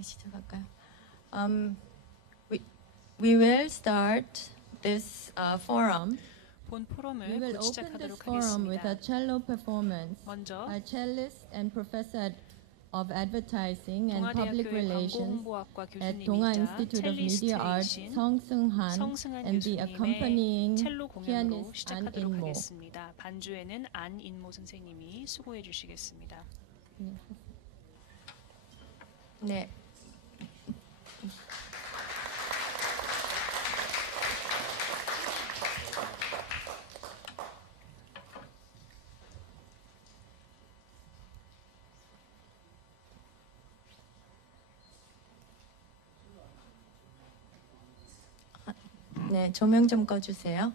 어떻게 시작할까요? We will start this forum. 본 We 포럼을 will 곧 open this 시작하도록 forum with a 하겠습니다. cello performance 먼저 by cellist and professor of advertising and public 동아대학교의 relations 광고홍보학과 at Donga 교수님이자 Institute of Media Arts 첼리스트이신 성승한 성승한 and the 교수님의 accompanying 첼로 공연으로 pianist 시작하도록 안인모. 하겠습니다. 반주에는 안인모 선생님이 수고해 주시겠습니다. 네. 네, 조명 좀 꺼주세요.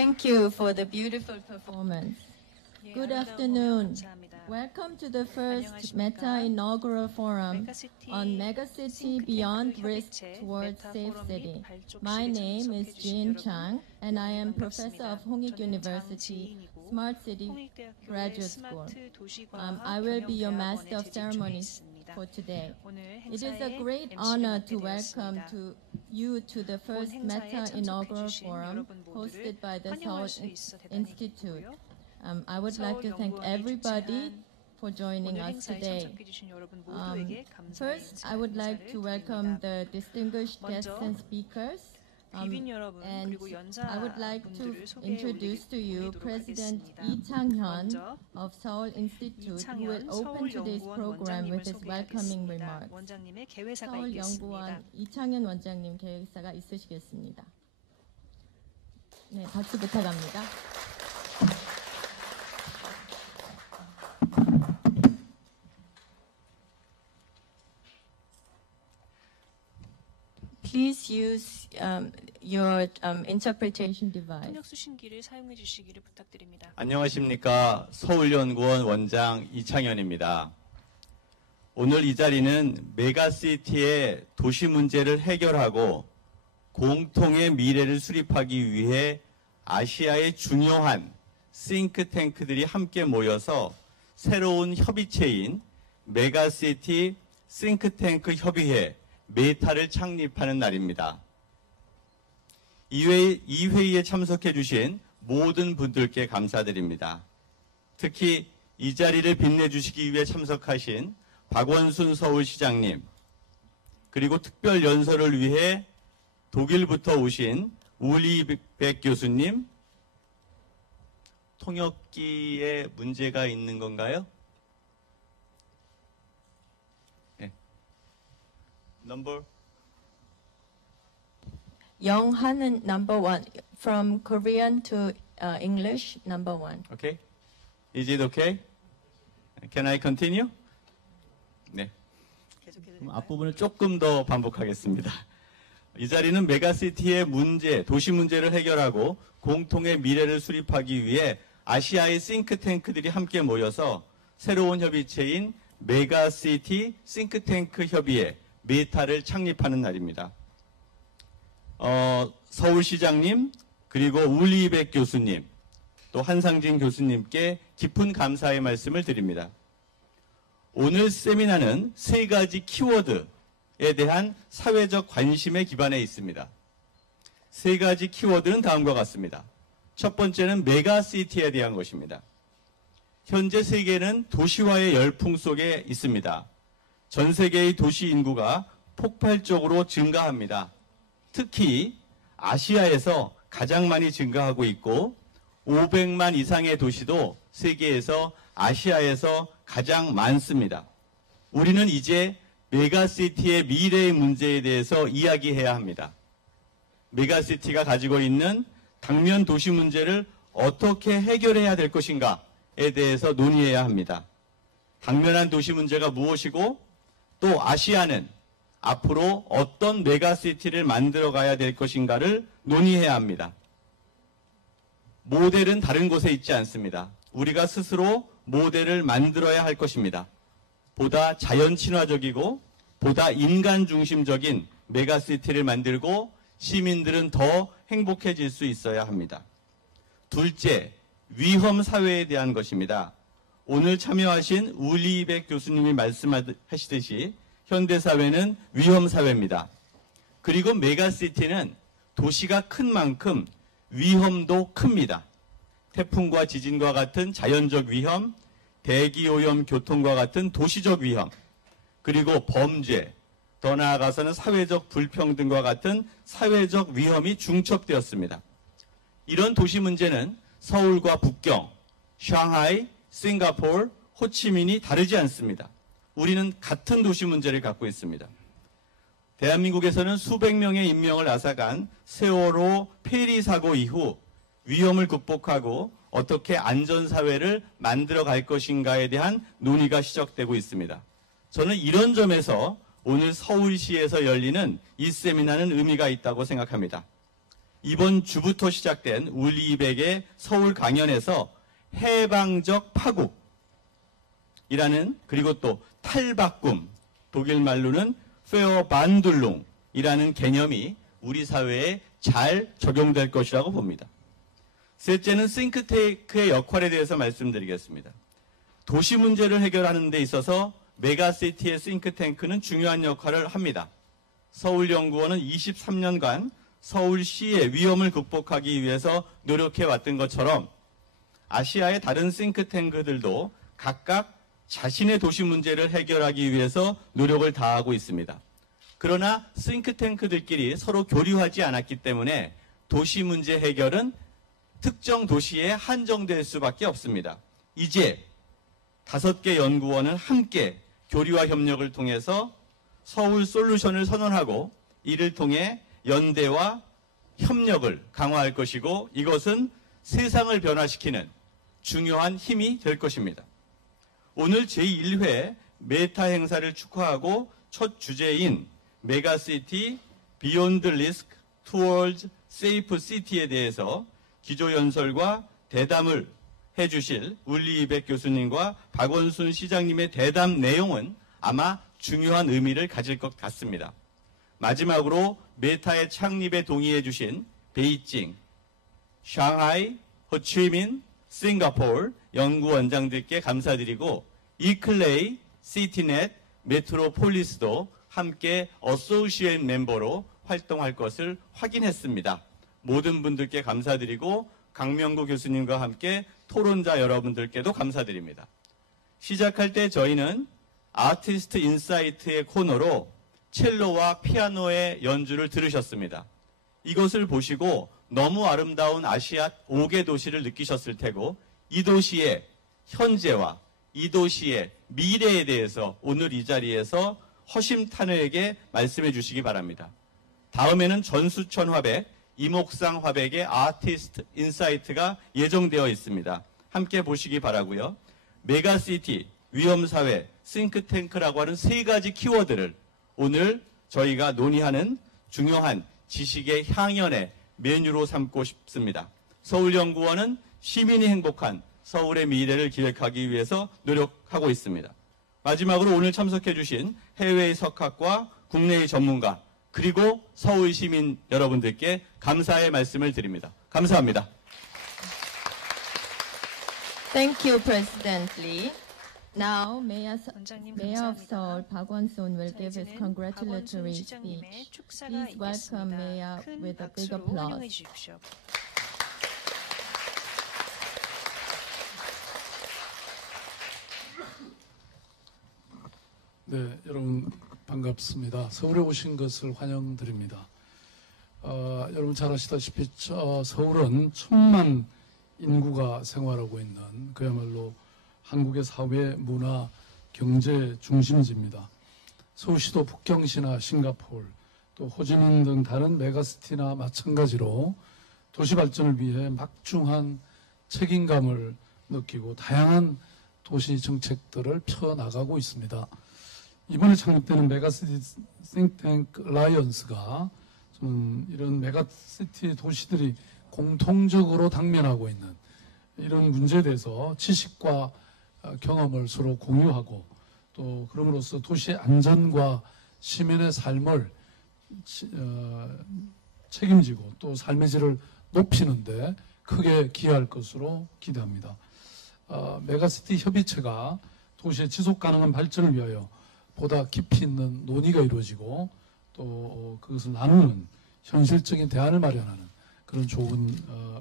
Thank you for the beautiful performance. 예, Good 아름다운 공연 afternoon. 감사합니다. Welcome to the first 안녕하십니까? Meta Inaugural Forum 메가시티 on Megacity 싱크탱크 Beyond Risk 협의체 Towards 메타 Safe 포럼 및 City. 발족식에 My name is 참석해 주신 Jin 여러분, Chang, and I am 반갑습니다. professor of Hongik 저는 University 장지인이고 Smart City 홍익대학교의 Graduate School. 스마트 도시과학 I will be your Master of 경영대학원에 재직 중에 Ceremonies 있습니다. for today. 오늘 It is a 행사에 great MC를 honor 맡게 to welcome 되었습니다. to you to the first 본 행사에 Meta Inaugural 참석해주신 Forum 여러분 모두를 hosted by the 환영할 Seoul 수 있어 대단히 Institute. 기쁘고요. I would like to thank everybody for joining 오늘 us 행사에 today. 참석해주신 여러분 모두에게 감사의 First, I would like to welcome 인사를 the distinguished guests 먼저 and speakers. 비빈 여러분 And 그리고 I would like to 연사분들을 소개해 introduce to you 올리도록 President 하겠습니다. Lee Chang-hyun 먼저 of Seoul Institute, who will 이창현 open today's 서울연구원 program 원장님을 with his welcoming 소개하겠습니다. remarks. 원장님의 개회사가 서울 있겠습니다. 연구원 이창현 원장님 계획사가 있으시겠습니다. 네, 박수 부탁합니다. Please use your interpretation device. 통역 수신기를 사용해 주시기를 부탁드립니다. 안녕하십니까. 서울연구원 원장 이창현입니다. 오늘 이 자리는 메가시티의 도시 문제를 해결하고 공통의 미래를 수립하기 위해 아시아의 중요한 싱크탱크들이 함께 모여서 새로운 협의체인 메가시티 싱크탱크 협의회 메타를 창립하는 날입니다. 이 회의에 참석해 주신 모든 분들께 감사드립니다. 특히 이 자리를 빛내주시기 위해 참석하신 박원순 서울시장님, 그리고 특별 연설을 위해 독일부터 오신 우리백 교수님, 통역기에 문제가 있는 건가요? 네. 넘버 영하는 number one, from Korean to English, number one. Okay? Is it okay? Can I continue? 네. 계속해도 그럼 될까요? 앞부분을 조금 더 반복하겠습니다. 이 자리는 메가시티의 문제, 도시 문제를 해결하고 공통의 미래를 수립하기 위해 아시아의 싱크탱크들이 함께 모여서 새로운 협의체인 메가시티 싱크탱크 협의회 메타를 창립하는 날입니다. 서울시장님, 그리고 울리백 교수님, 또 한상진 교수님께 깊은 감사의 말씀을 드립니다. 오늘 세미나는 세 가지 키워드에 대한 사회적 관심에 기반해 있습니다. 세 가지 키워드는 다음과 같습니다. 첫 번째는 메가시티에 대한 것입니다. 현재 세계는 도시화의 열풍 속에 있습니다. 전 세계의 도시 인구가 폭발적으로 증가합니다. 특히 아시아에서 가장 많이 증가하고 있고 500만 이상의 도시도 세계에서 아시아에서 가장 많습니다. 우리는 이제 메가시티의 미래의 문제에 대해서 이야기해야 합니다. 메가시티가 가지고 있는 당면 도시 문제를 어떻게 해결해야 될 것인가에 대해서 논의해야 합니다. 당면한 도시 문제가 무엇이고 또 아시아는 앞으로 어떤 메가시티를 만들어 가야 될 것인가를 논의해야 합니다. 모델은 다른 곳에 있지 않습니다. 우리가 스스로 모델을 만들어야 할 것입니다. 보다 자연 친화적이고 보다 인간 중심적인 메가시티를 만들고 시민들은 더 행복해질 수 있어야 합니다. 둘째, 위험 사회에 대한 것입니다. 오늘 참여하신 우리백 교수님이 말씀하시듯이 현대사회는 위험 사회입니다. 그리고 메가시티는 도시가 큰 만큼 위험도 큽니다. 태풍과 지진과 같은 자연적 위험, 대기오염, 교통과 같은 도시적 위험, 그리고 범죄, 더 나아가서는 사회적 불평등과 같은 사회적 위험이 중첩되었습니다. 이런 도시 문제는 서울과 북경, 상하이, 싱가포르, 호치민이 다르지 않습니다. 우리는 같은 도시 문제를 갖고 있습니다. 대한민국에서는 수백 명의 인명을 앗아간 세월호 폐리 사고 이후 위험을 극복하고 어떻게 안전사회를 만들어 갈 것인가에 대한 논의가 시작되고 있습니다. 저는 이런 점에서 오늘 서울시에서 열리는 이 세미나는 의미가 있다고 생각합니다. 이번 주부터 시작된 울리200의 서울 강연에서 해방적 파국이라는, 그리고 또 탈바꿈, 독일 말로는 페어반둘룽이라는 개념이 우리 사회에 잘 적용될 것이라고 봅니다. 셋째는 싱크탱크의 역할에 대해서 말씀드리겠습니다. 도시 문제를 해결하는 데 있어서 메가시티의 싱크탱크는 중요한 역할을 합니다. 서울연구원은 23년간 서울시의 위험을 극복하기 위해서 노력해왔던 것처럼 아시아의 다른 싱크탱크들도 각각 자신의 도시 문제를 해결하기 위해서 노력을 다하고 있습니다. 그러나 싱크탱크들끼리 서로 교류하지 않았기 때문에 도시 문제 해결은 특정 도시에 한정될 수밖에 없습니다. 이제 5개 연구원은 함께 교류와 협력을 통해서 서울 솔루션을 선언하고 이를 통해 연대와 협력을 강화할 것이고, 이것은 세상을 변화시키는 중요한 힘이 될 것입니다. 오늘 제1회 메타 행사를 축하하고 첫 주제인 메가시티 비욘드 리스크 투월즈 세이프 시티에 대해서 기조연설과 대담을 해주실 울리200 교수님과 박원순 시장님의 대담 내용은 아마 중요한 의미를 가질 것 같습니다. 마지막으로 메타의 창립에 동의해 주신 베이징, 샹하이, 호치민, 싱가포르 연구원장들께 감사드리고, 이클레이, 시티넷, 메트로폴리스도 함께 어소시에이트 멤버로 활동할 것을 확인했습니다. 모든 분들께 감사드리고 강명구 교수님과 함께 토론자 여러분들께도 감사드립니다. 시작할 때 저희는 아티스트 인사이트의 코너로 첼로와 피아노의 연주를 들으셨습니다. 이것을 보시고 너무 아름다운 아시아 5개 도시를 느끼셨을 테고, 이 도시의 현재와 이 도시의 미래에 대해서 오늘 이 자리에서 허심탄회하게 말씀해 주시기 바랍니다. 다음에는 전수천 화백, 이목상 화백의 아티스트 인사이트가 예정되어 있습니다. 함께 보시기 바라고요. 메가시티, 위험사회, 싱크탱크라고 하는 3가지 키워드를 오늘 저희가 논의하는 중요한 지식의 향연의 메뉴로 삼고 싶습니다. 서울연구원은 시민이 행복한 서울의 미래를 기획하기 위해서 노력하고 있습니다. 마지막으로 오늘 참석해 주신 해외의 석학과 국내의 전문가, 그리고 서울 시민 여러분들께 감사의 말씀을 드립니다. 감사합니다. Thank you, President Lee. Now, 원장님 Mayor of 감사합니다. Seoul, Park Won-soon, will 자, give his 이제는 congratulatory 박원순 시장님의 speech. 축사가 Please welcome 있겠습니다. Mayor 큰 with a big 박수로 환영해 applause. 주십시오. 네, 여러분 반갑습니다. 서울에 오신 것을 환영드립니다. 여러분 잘 아시다시피 서울은 1000만 인구가 생활하고 있는 그야말로 한국의 사회, 문화, 경제 중심지입니다. 서울시도 북경시나 싱가포르, 또 호지민 등 다른 메가시티나 마찬가지로 도시 발전을 위해 막중한 책임감을 느끼고 다양한 도시 정책들을 펴나가고 있습니다. 이번에 창립되는 메가시티 싱크탱크 라이언스가 이런 메가시티 도시들이 공통적으로 당면하고 있는 이런 문제에 대해서 지식과 경험을 서로 공유하고, 또 그럼으로써 도시의 안전과 시민의 삶을 책임지고 또 삶의 질을 높이는데 크게 기여할 것으로 기대합니다. 메가시티 협의체가 도시의 지속 가능한 발전을 위하여 보다 깊이 있는 논의가 이루어지고, 또 그것을 나누는 현실적인 대안을 마련하는 그런 좋은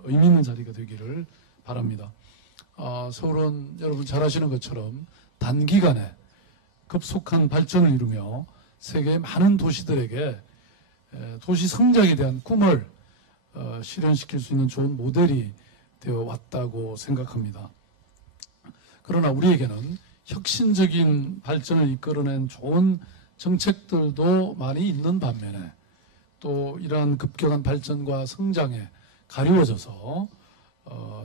의미 있는 자리가 되기를 바랍니다. 서울은 여러분 잘 아시는 것처럼 단기간에 급속한 발전을 이루며 세계의 많은 도시들에게 도시 성장에 대한 꿈을 실현시킬 수 있는 좋은 모델이 되어 왔다고 생각합니다. 그러나 우리에게는 혁신적인 발전을 이끌어낸 좋은 정책들도 많이 있는 반면에, 또 이러한 급격한 발전과 성장에 가리워져서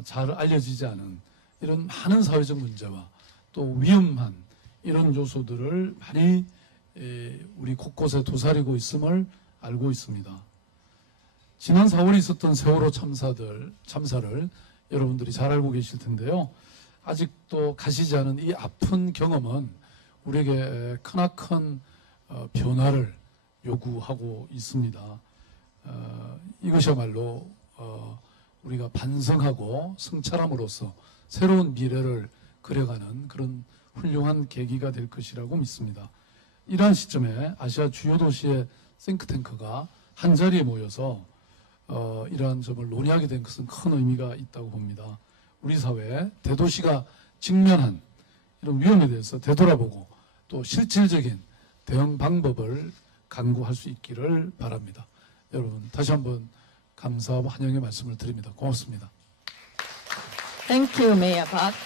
잘 알려지지 않은 이런 많은 사회적 문제와 또 위험한 이런 요소들을 많이 우리 곳곳에 도사리고 있음을 알고 있습니다. 지난 4월에 있었던 세월호 참사를 여러분들이 잘 알고 계실 텐데요. 아직도 가시지 않은 이 아픈 경험은 우리에게 크나큰 변화를 요구하고 있습니다. 이것이야말로 우리가 반성하고 성찰함으로써 새로운 미래를 그려가는 그런 훌륭한 계기가 될 것이라고 믿습니다. 이러한 시점에 아시아 주요 도시의 싱크탱크가 한자리에 모여서 이러한 점을 논의하게 된 것은 큰 의미가 있다고 봅니다. 우리 사회 대도시가 직면한 이런 위험에 대해서 되돌아보고 또 실질적인 대응 방법을 강구할 수 있기를 바랍니다. 여러분 다시 한번 감사와 환영의 말씀을 드립니다. 고맙습니다. Thank you, Mayor Park.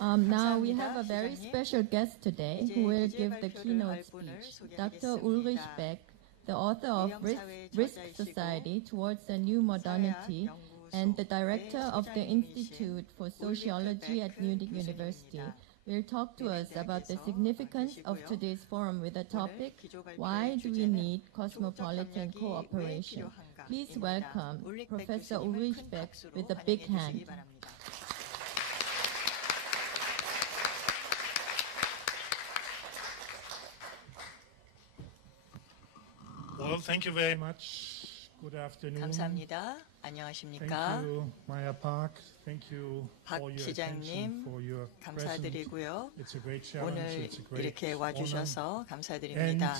Now we have a very special guest today who will give the keynote speech. Dr. Ulrich Beck, the author of Risk Society Towards a New Modernity and the director of the Institute for Sociology at Munich University, will talk to us about the significance of today's forum with the topic, Why do we need cosmopolitan cooperation? Please welcome Professor Ulrich Beck with a big hand. Well, thank you very much. Good afternoon. 감사합니다. 안녕하십니까? Thank you, Maya Park. Thank you 박 for your 시장님, attention, for your presence. 감사드리고요. It's a great challenge. 오늘 It's a great 이렇게 honor. 와주셔서 And 감사드립니다.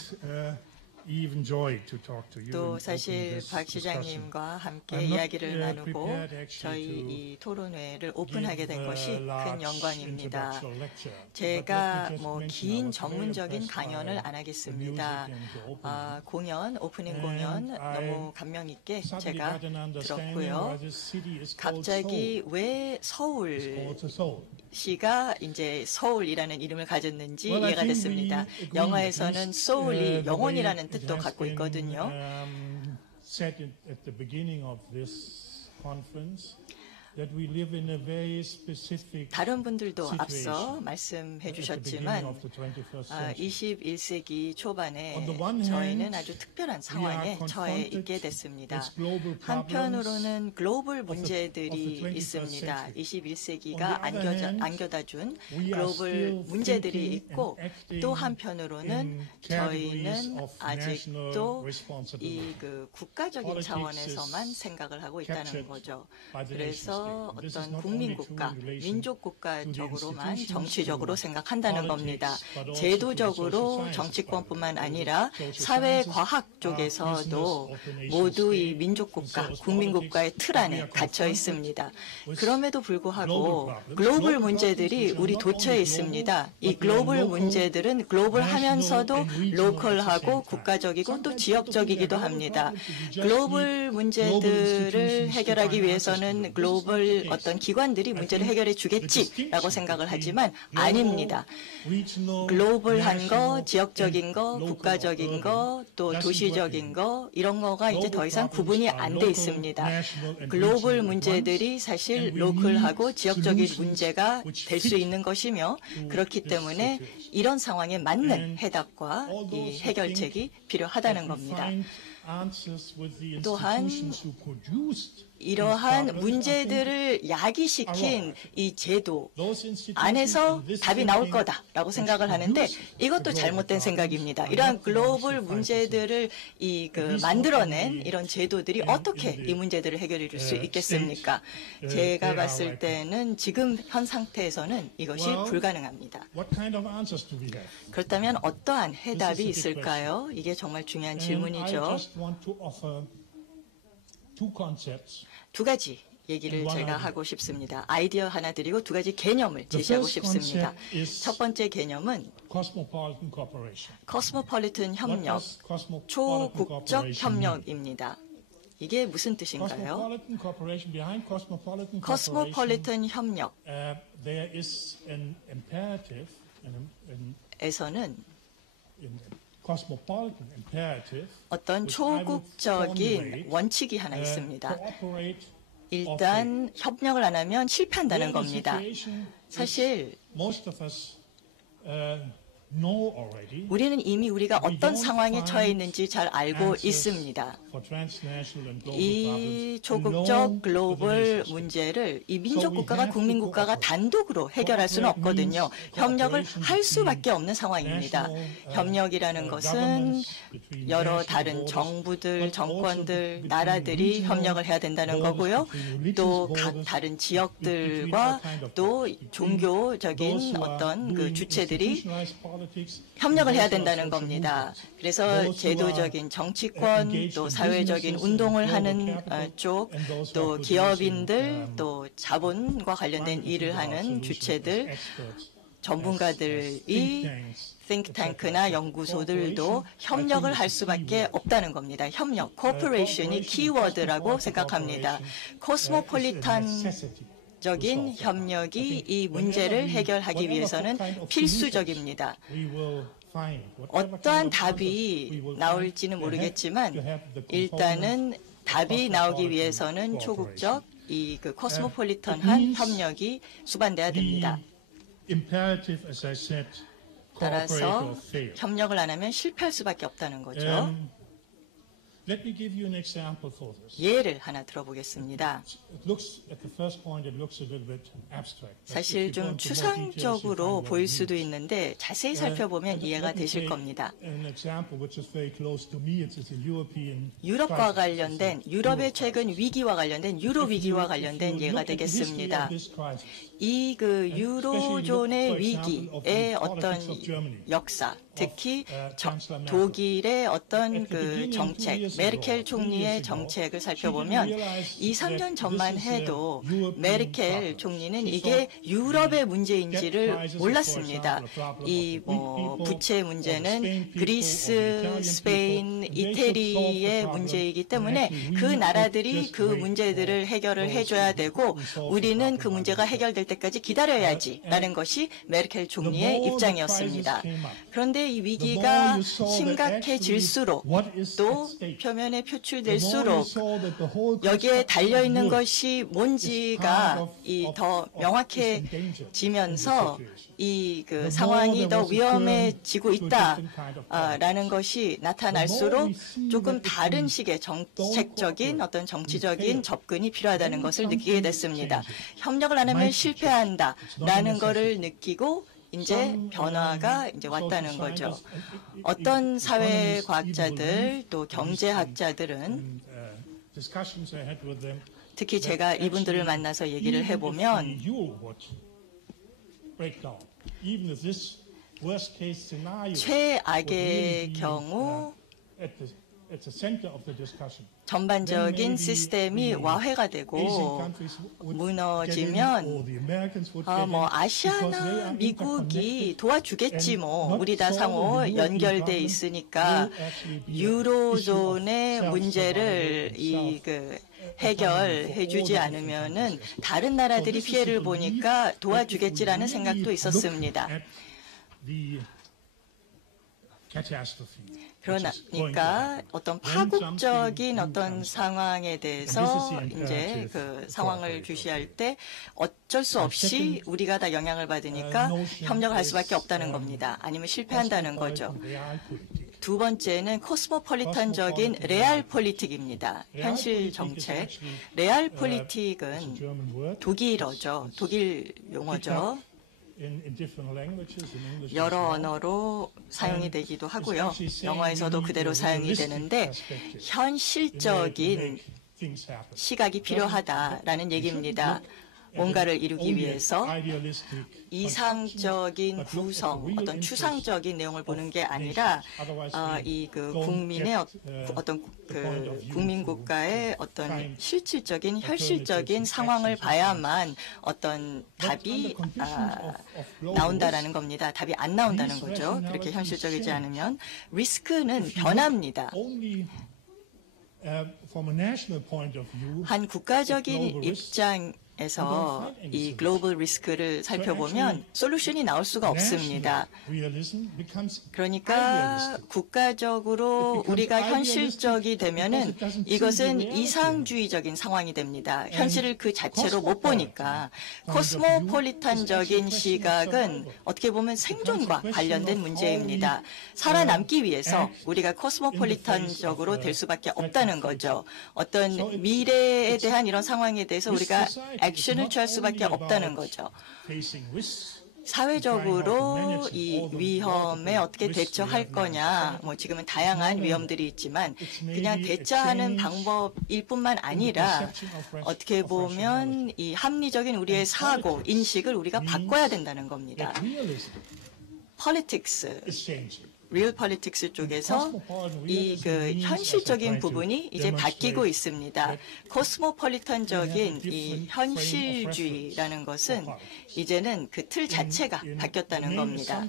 even joy to talk to you. 또 and 사실 open this 박 discussion. 시장님과 함께 I'm not, 이야기를 나누고 prepared actually 저희 to 이 토론회를 오픈하게 된 give 것이 a 큰 large 영광입니다. introductory lecture. But 제가 let me just 뭐 mention I 긴 was very 전문적인 impressed 강연을 by 안 the 하겠습니다. music and the opening. 공연, 오프닝 And 공연 I 너무 감명 있게 Suddenly 제가 got an understanding 들었고요. why this city is called 갑자기 Seoul. 왜 It's 서울 called Seoul. 시가 이제 서울이라는 이름을 가졌는지 Well, I 이해가 think 됐습니다. we agree 영어에서는 at least, 소울이 the way 영혼이라는 it 뜻도 has 갖고 been, 있거든요. said at the beginning of this conference that we live in a very specific 다른 분들도 앞서 situation 말씀해 at the beginning 주셨지만 of the 21st century. 21세기 초반에 On the one hand, 저희는 아주 특별한 상황에 we are 처해 confronted 있게 됐습니다. with global problems 한편으로는 글로벌 of the 문제들이 21st 있습니다. century. 21세기가 On the other hand, 안겨다준 we are 글로벌 still 문제들이 thinking 있고 and acting 또 한편으로는 in categories 저희는 of 아직도 national responsibility. 이 그 국가적인 Politics 차원에서만 is 생각을 하고 있다는 captured 거죠. by the 그래서 nation state. This is 어떤 not 국민 only true 국가, in relation 민족 to the 국가적으로만 institutions, 정치적으로 to 생각한다는 겁니다. politics, but also 제도적으로 to the social sciences, 정치권뿐만 by the way. 아니라 Social 사회 sciences 과학 are 쪽에서도 business of the nation 모두 이 state, 민족 국가, and so 국민 국가의 politics, 틀 we 안에 are 갇혀 confronted 있습니다. with 그럼에도 불구하고 global 글로벌 problems 문제들이 which are 우리 not 도처에 only 있습니다. global, 이 but they are 글로벌 local, 문제들은 글로벌하면서도 national and regional at the 로컬하고 same time. 국가적이고 또 Sometimes 지역적이기도 people think 합니다. that global problems, we just 글로벌 need 문제들을 institutions to 해결하기 find answers to 위해서는 them. This is not the 글로벌 case. 어떤 기관들이 I 문제를 think 해결해 the 주겠지라고 distinction 생각을 between 하지만 global, 아닙니다. regional, 글로벌한 거, national, 지역적인 거, and local 국가적인 or 거, 또 urban 도시적인 거 이런 거가 이제 더 이상 Global 구분이 problems 안 are 돼 local, 있습니다. national, and 글로벌 regional at 문제들이 once, 사실 and we 로컬하고 need 지역적인 solutions 문제가 which 될 수 fit 있는 것이며 to 그렇기 this 때문에 situation. 이런 상황에 맞는 And 해답과 all 이 those who 해결책이 think 필요하다는 that we 겁니다. find answers with the 또한 institutions who produced 이러한 these problems, 문제들을 야기시킨 이 제도 those institutions 안에서 and this 답이 나올 thinking 거다라고 which 생각을 하는데 produced 이것도 the global 잘못된 problems 생각입니다. are 이러한 not the ones 글로벌 who find the 문제들을 These 만들어낸 are 이런 제도들이 in 어떻게 the, 이 문제들을 해결해 줄 수 state, 있겠습니까? they 제가 are 봤을 right now. 때는 지금 현 상태에서는 이것이 Well, 불가능합니다. What kind of answers do we have? 그렇다면 어떠한 해답이 This is a big 있을까요? 이게 정말 중요한 And I 질문이죠. just want to offer two concepts. 두 가지 얘기를 And one 제가 idea. 하고 싶습니다. 아이디어 하나 드리고 두 가지 개념을 The 제시하고 first 싶습니다. concept is 첫 번째 개념은 Cosmopolitan cooperation. 코스모폴리탄 What 협력, does cosmopolitan 초국적 cooperation mean? 협력입니다. 이게 무슨 뜻인가요? Cosmopolitan cooperation, behind cosmopolitan cooperation, 코스모폴리탄 협력에서는 there is an imperative, 에서는 cosmopolitan imperative, 어떤 which I will 초국적인 formulate, 원칙이 하나 있습니다. cooperate 일단 협력을 안 하면 실패한다는 We're in a 겁니다. situation which 사실 most of us know already 우리는 이미 우리가 we 어떤 don't 상황에 처해 find 있는지 잘 알고 answers 있습니다. for transnational and global 이 problems 초국적 alone to the 글로벌 nation state. 문제를 이 So 민족 we 국가가 have to 국민 국가가 cooperate. 단독으로 해결할 수는 Cooperate 없거든요. means 협력을 cooperation 할 수밖에 between 없는 상황입니다. national, 협력이라는 것은 governments, between 여러 national 다른 borders, 정부들, but also 정권들, between 나라들이 regional 협력을 해야 된다는 borders, 거고요. between religious 또 각 borders, 다른 between 지역들과 all kind of 또 borders, between those 종교적인 who are 어떤 그 doing 주체들이 institutionalized politics, 협력을 and 해야 those who are 된다는 social 겁니다. movements. 그래서 Those who 제도적인 are 정치권, engaged 또 in 사회적인 businesses 운동을 and 하는 global capital, 쪽, and those who 또 are 기업인들, producing, 또 자본과 관련된 trying to 일을 figure out 하는 solutions 주체들, as experts, as 전문가들이 think tanks, think-tank나 연구소들도 협력을 할 수밖에 없다는 겁니다. 협력, cooperation이 키워드라고 생각합니다. 코스모폴리탄 적인 협력이 이 문제를 해결하기 위해서는 필수적입니다. 어떠한 답이 나올지는 모르겠지만 일단은 답이 나오기 위해서는 초국적 이 그 코스모폴리탄한 협력이 수반돼야 됩니다. 따라서 협력을 안 하면 실패할 수밖에 없다는 거죠. Let me give you an example for this. 예를 하나 들어보겠습니다. It looks at the first point it looks a little bit abstract. but if 사실 you go 좀 into more details, you 추상적으로 find what 보일 it 수도 means. 있는데 자세히 살펴보면 Let 이해가 me 되실 take 겁니다. An example which is very close to me. It's a European 유럽과 crisis. 관련된 유럽의 최근 위기와 관련된 유로 위기와 관련된 If you 예가 look at the history 되겠습니다. of this crisis, 이 그 유로존의 위기의 어떤 역사, 특히 독일의 어떤 그 정책, 메르켈 총리의 정책을 살펴보면 2, 3년 전만 해도 메르켈 총리는 이게 유럽의 문제인지를 몰랐습니다. 이 뭐 부채 문제는 그리스, 스페인, 이태리의 문제이기 때문에 그 나라들이 그 문제들을 해결을 해줘야 되고 우리는 그 문제가 해결될 때까지 기다려야지라는 것이 메르켈 총리의 입장이었습니다. 그런데 이 위기가 심각해질수록 또 표면에 표출될수록 여기에 달려있는 것이 뭔지가 더 명확해지면서 이 그 상황이 더 위험해지고 있다라는 것이 나타날수록 조금 다른 식의 정책적인 어떤 정치적인 접근이 필요하다는 것을 느끼게 됐습니다. 협력을 안 하면 실패한다라는 것을 느끼고 이제 변화가 이제 왔다는 거죠. 어떤 사회과학자들 또 경제학자들은 특히 제가 이분들을 만나서 얘기를 해보면 최악의 경우 전반적인 시스템이 와해가 되고 무너지면 뭐 아시아나 미국이 도와주겠지 뭐 우리 다 상호 연결돼 있으니까 유로존의 문제를 이 그 해결해주지 않으면은 다른 나라들이 피해를 보니까 도와주겠지라는 생각도 있었습니다. 그러니까 어떤 파국적인 어떤 상황에 대해서 이제 그 상황을 주시할 때 어쩔 수 없이 우리가 다 영향을 받으니까 협력을 할 수밖에 없다는 겁니다. 아니면 실패한다는 거죠. 두 번째는 코스모폴리탄적인 레알폴리틱입니다. 현실 정책. 레알폴리틱은 독일어죠. 독일 용어죠. 여러 언어로 사용이 되기도 하고요. 영어에서도 그대로 사용이 되는데 현실적인 시각이 필요하다라는 얘기입니다. 뭔가를 이루기 위해서 이상적인 구성, 어떤 추상적인 내용을 보는 게 아니라 이 그 국민의 어떤 그 국민 국가의 어떤 실질적인 현실적인 상황을 봐야만 어떤 답이 나온다라는 겁니다. 답이 안 나온다는 거죠. 그렇게 현실적이지 않으면 리스크는 변합니다. 한 국가적인 입장에서 시장에서 이 글로벌 리스크를 살펴보면 솔루션이 나올 수가 없습니다. 그러니까 국가적으로 우리가 현실적이 되면은 이것은 이상주의적인 상황이 됩니다. 현실을 그 자체로 못 보니까 코스모폴리탄적인 시각은 어떻게 보면 생존과 관련된 문제입니다. 살아남기 위해서 우리가 코스모폴리탄적으로 될 수밖에 없다는 거죠. 어떤 미래에 대한 이런 상황에 대해서 우리가 액션을 취할 수밖에 없다는 거죠. 사회적으로 이 위험에 어떻게 대처할 거냐, 뭐 지금은 다양한 위험들이 있지만 그냥 대처하는 방법일 뿐만 아니라 어떻게 보면 이 합리적인 우리의 사고, 인식을 우리가 바꿔야 된다는 겁니다. politics, real politics 쪽에서 이 그 현실적인 부분이 이제 바뀌고 있습니다. 코스모폴리탄적인 이 현실주의라는 것은 이제는 그 틀 자체가 바뀌었다는 겁니다.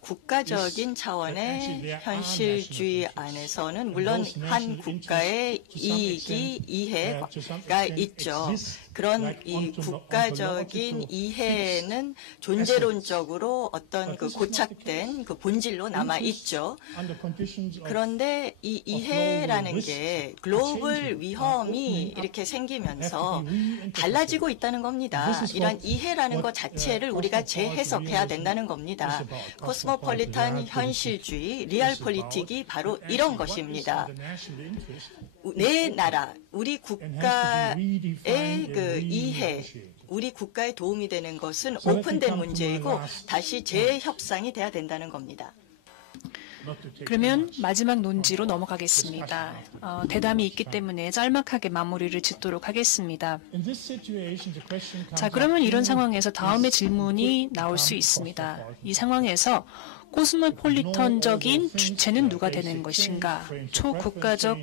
국가적인 차원의 현실주의 안에서는 물론 한 국가의 이익이 이해가 있죠. 그런 이 국가적인 이해는 존재론적으로 어떤 그 고착된 그 본질로 남아 있죠. 그런데 이 이해라는 게 글로벌 위험이 이렇게 생기면서 달라지고 있다는 겁니다. 이런 이해라는 것 자체를 우리가 재해석해야 된다는 겁니다. 코스모폴리탄 현실주의, 리얼폴리틱이 바로 이런 것입니다. 내 나라, 우리 국가의 그 이해, 우리 국가에 도움이 되는 것은 오픈된 문제이고 다시 재협상이 돼야 된다는 겁니다. 그러면 마지막 논지로 넘어가겠습니다. 대담이 있기 때문에 짤막하게 마무리를 짓도록 하겠습니다. 자, 그러면 이런 상황에서 다음의 질문이 나올 수 있습니다. 이 상황에서 코스모폴리탄적인 주체는 누가 되는 것인가? 초국가적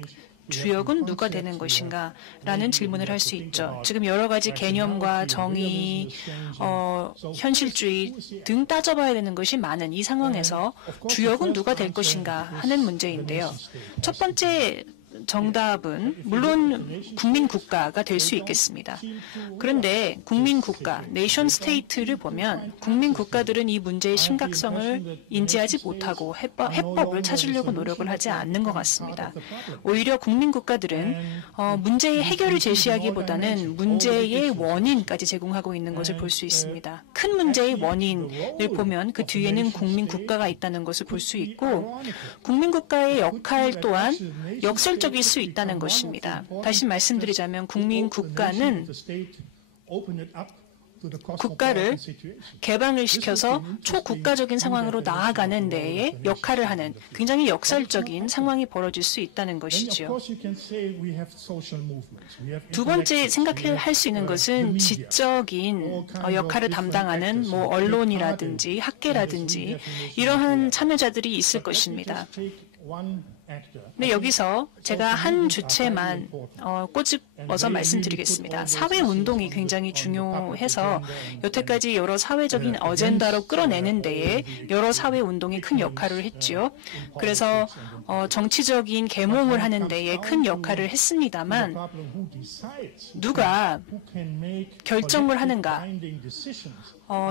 주역은 누가 되는 것인가? 라는 질문을 할 수 있죠. 지금 여러 가지 개념과 정의, 현실주의 등 따져봐야 되는 것이 많은 이 상황에서 주역은 누가 될 것인가 하는 문제인데요. 첫 번째 정답은 물론 국민국가가 될 수 있겠습니다. 그런데 국민국가, 네이션 스테이트를 보면 국민국가들은 이 문제의 심각성을 인지하지 못하고 해법을 찾으려고 노력을 하지 않는 것 같습니다. 오히려 국민국가들은 문제의 해결을 제시하기보다는 문제의 원인까지 제공하고 있는 것을 볼 수 있습니다. 큰 문제의 원인을 보면 그 뒤에는 국민국가가 있다는 것을 볼 수 있고 국민국가의 역할 또한 역설적일 수 있다는 것입니다. 다시 말씀드리자면 국민국가는 국가를 개방을 시켜서 초국가적인 상황으로 나아가는 데에 역할을 하는 굉장히 역설적인 상황이 벌어질 수 있다는 것이죠. 두 번째 생각할 수 있는 것은 지적인 역할을 담당하는 뭐 언론이라든지 학계라든지 이러한 참여자들이 있을 것입니다. 네, 여기서 제가 한 주체만 꼬집어서 말씀드리겠습니다. 사회운동이 굉장히 중요해서 여태까지 여러 사회적인 어젠다로 끌어내는 데에 여러 사회운동이 큰 역할을 했지요. 그래서 정치적인 계몽을 하는 데에 큰 역할을 했습니다만 누가 결정을 하는가?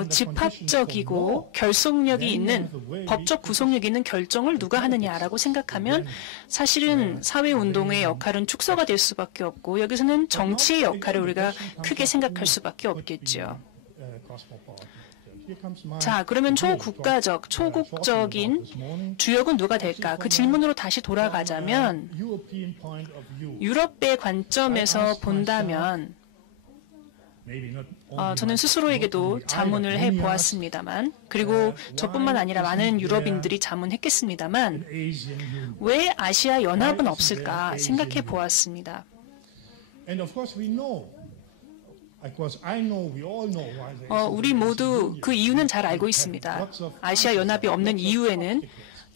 집합적이고 결속력이 있는 법적 구속력이 있는 결정을 누가 하느냐라고 생각하면 사실은 사회운동의 역할은 축소가 될 수밖에 없고 여기서는 정치의 역할을 우리가 크게 생각할 수밖에 없겠죠. 자, 그러면 초국가적, 초국적인 주역은 누가 될까? 그 질문으로 다시 돌아가자면 유럽의 관점에서 본다면 저는 스스로에게도 자문을 해보았습니다만 그리고 저뿐만 아니라 많은 유럽인들이 자문했겠습니다만 왜 아시아 연합은 없을까 생각해 보았습니다. 우리 모두 그 이유는 잘 알고 있습니다. 아시아 연합이 없는 이유에는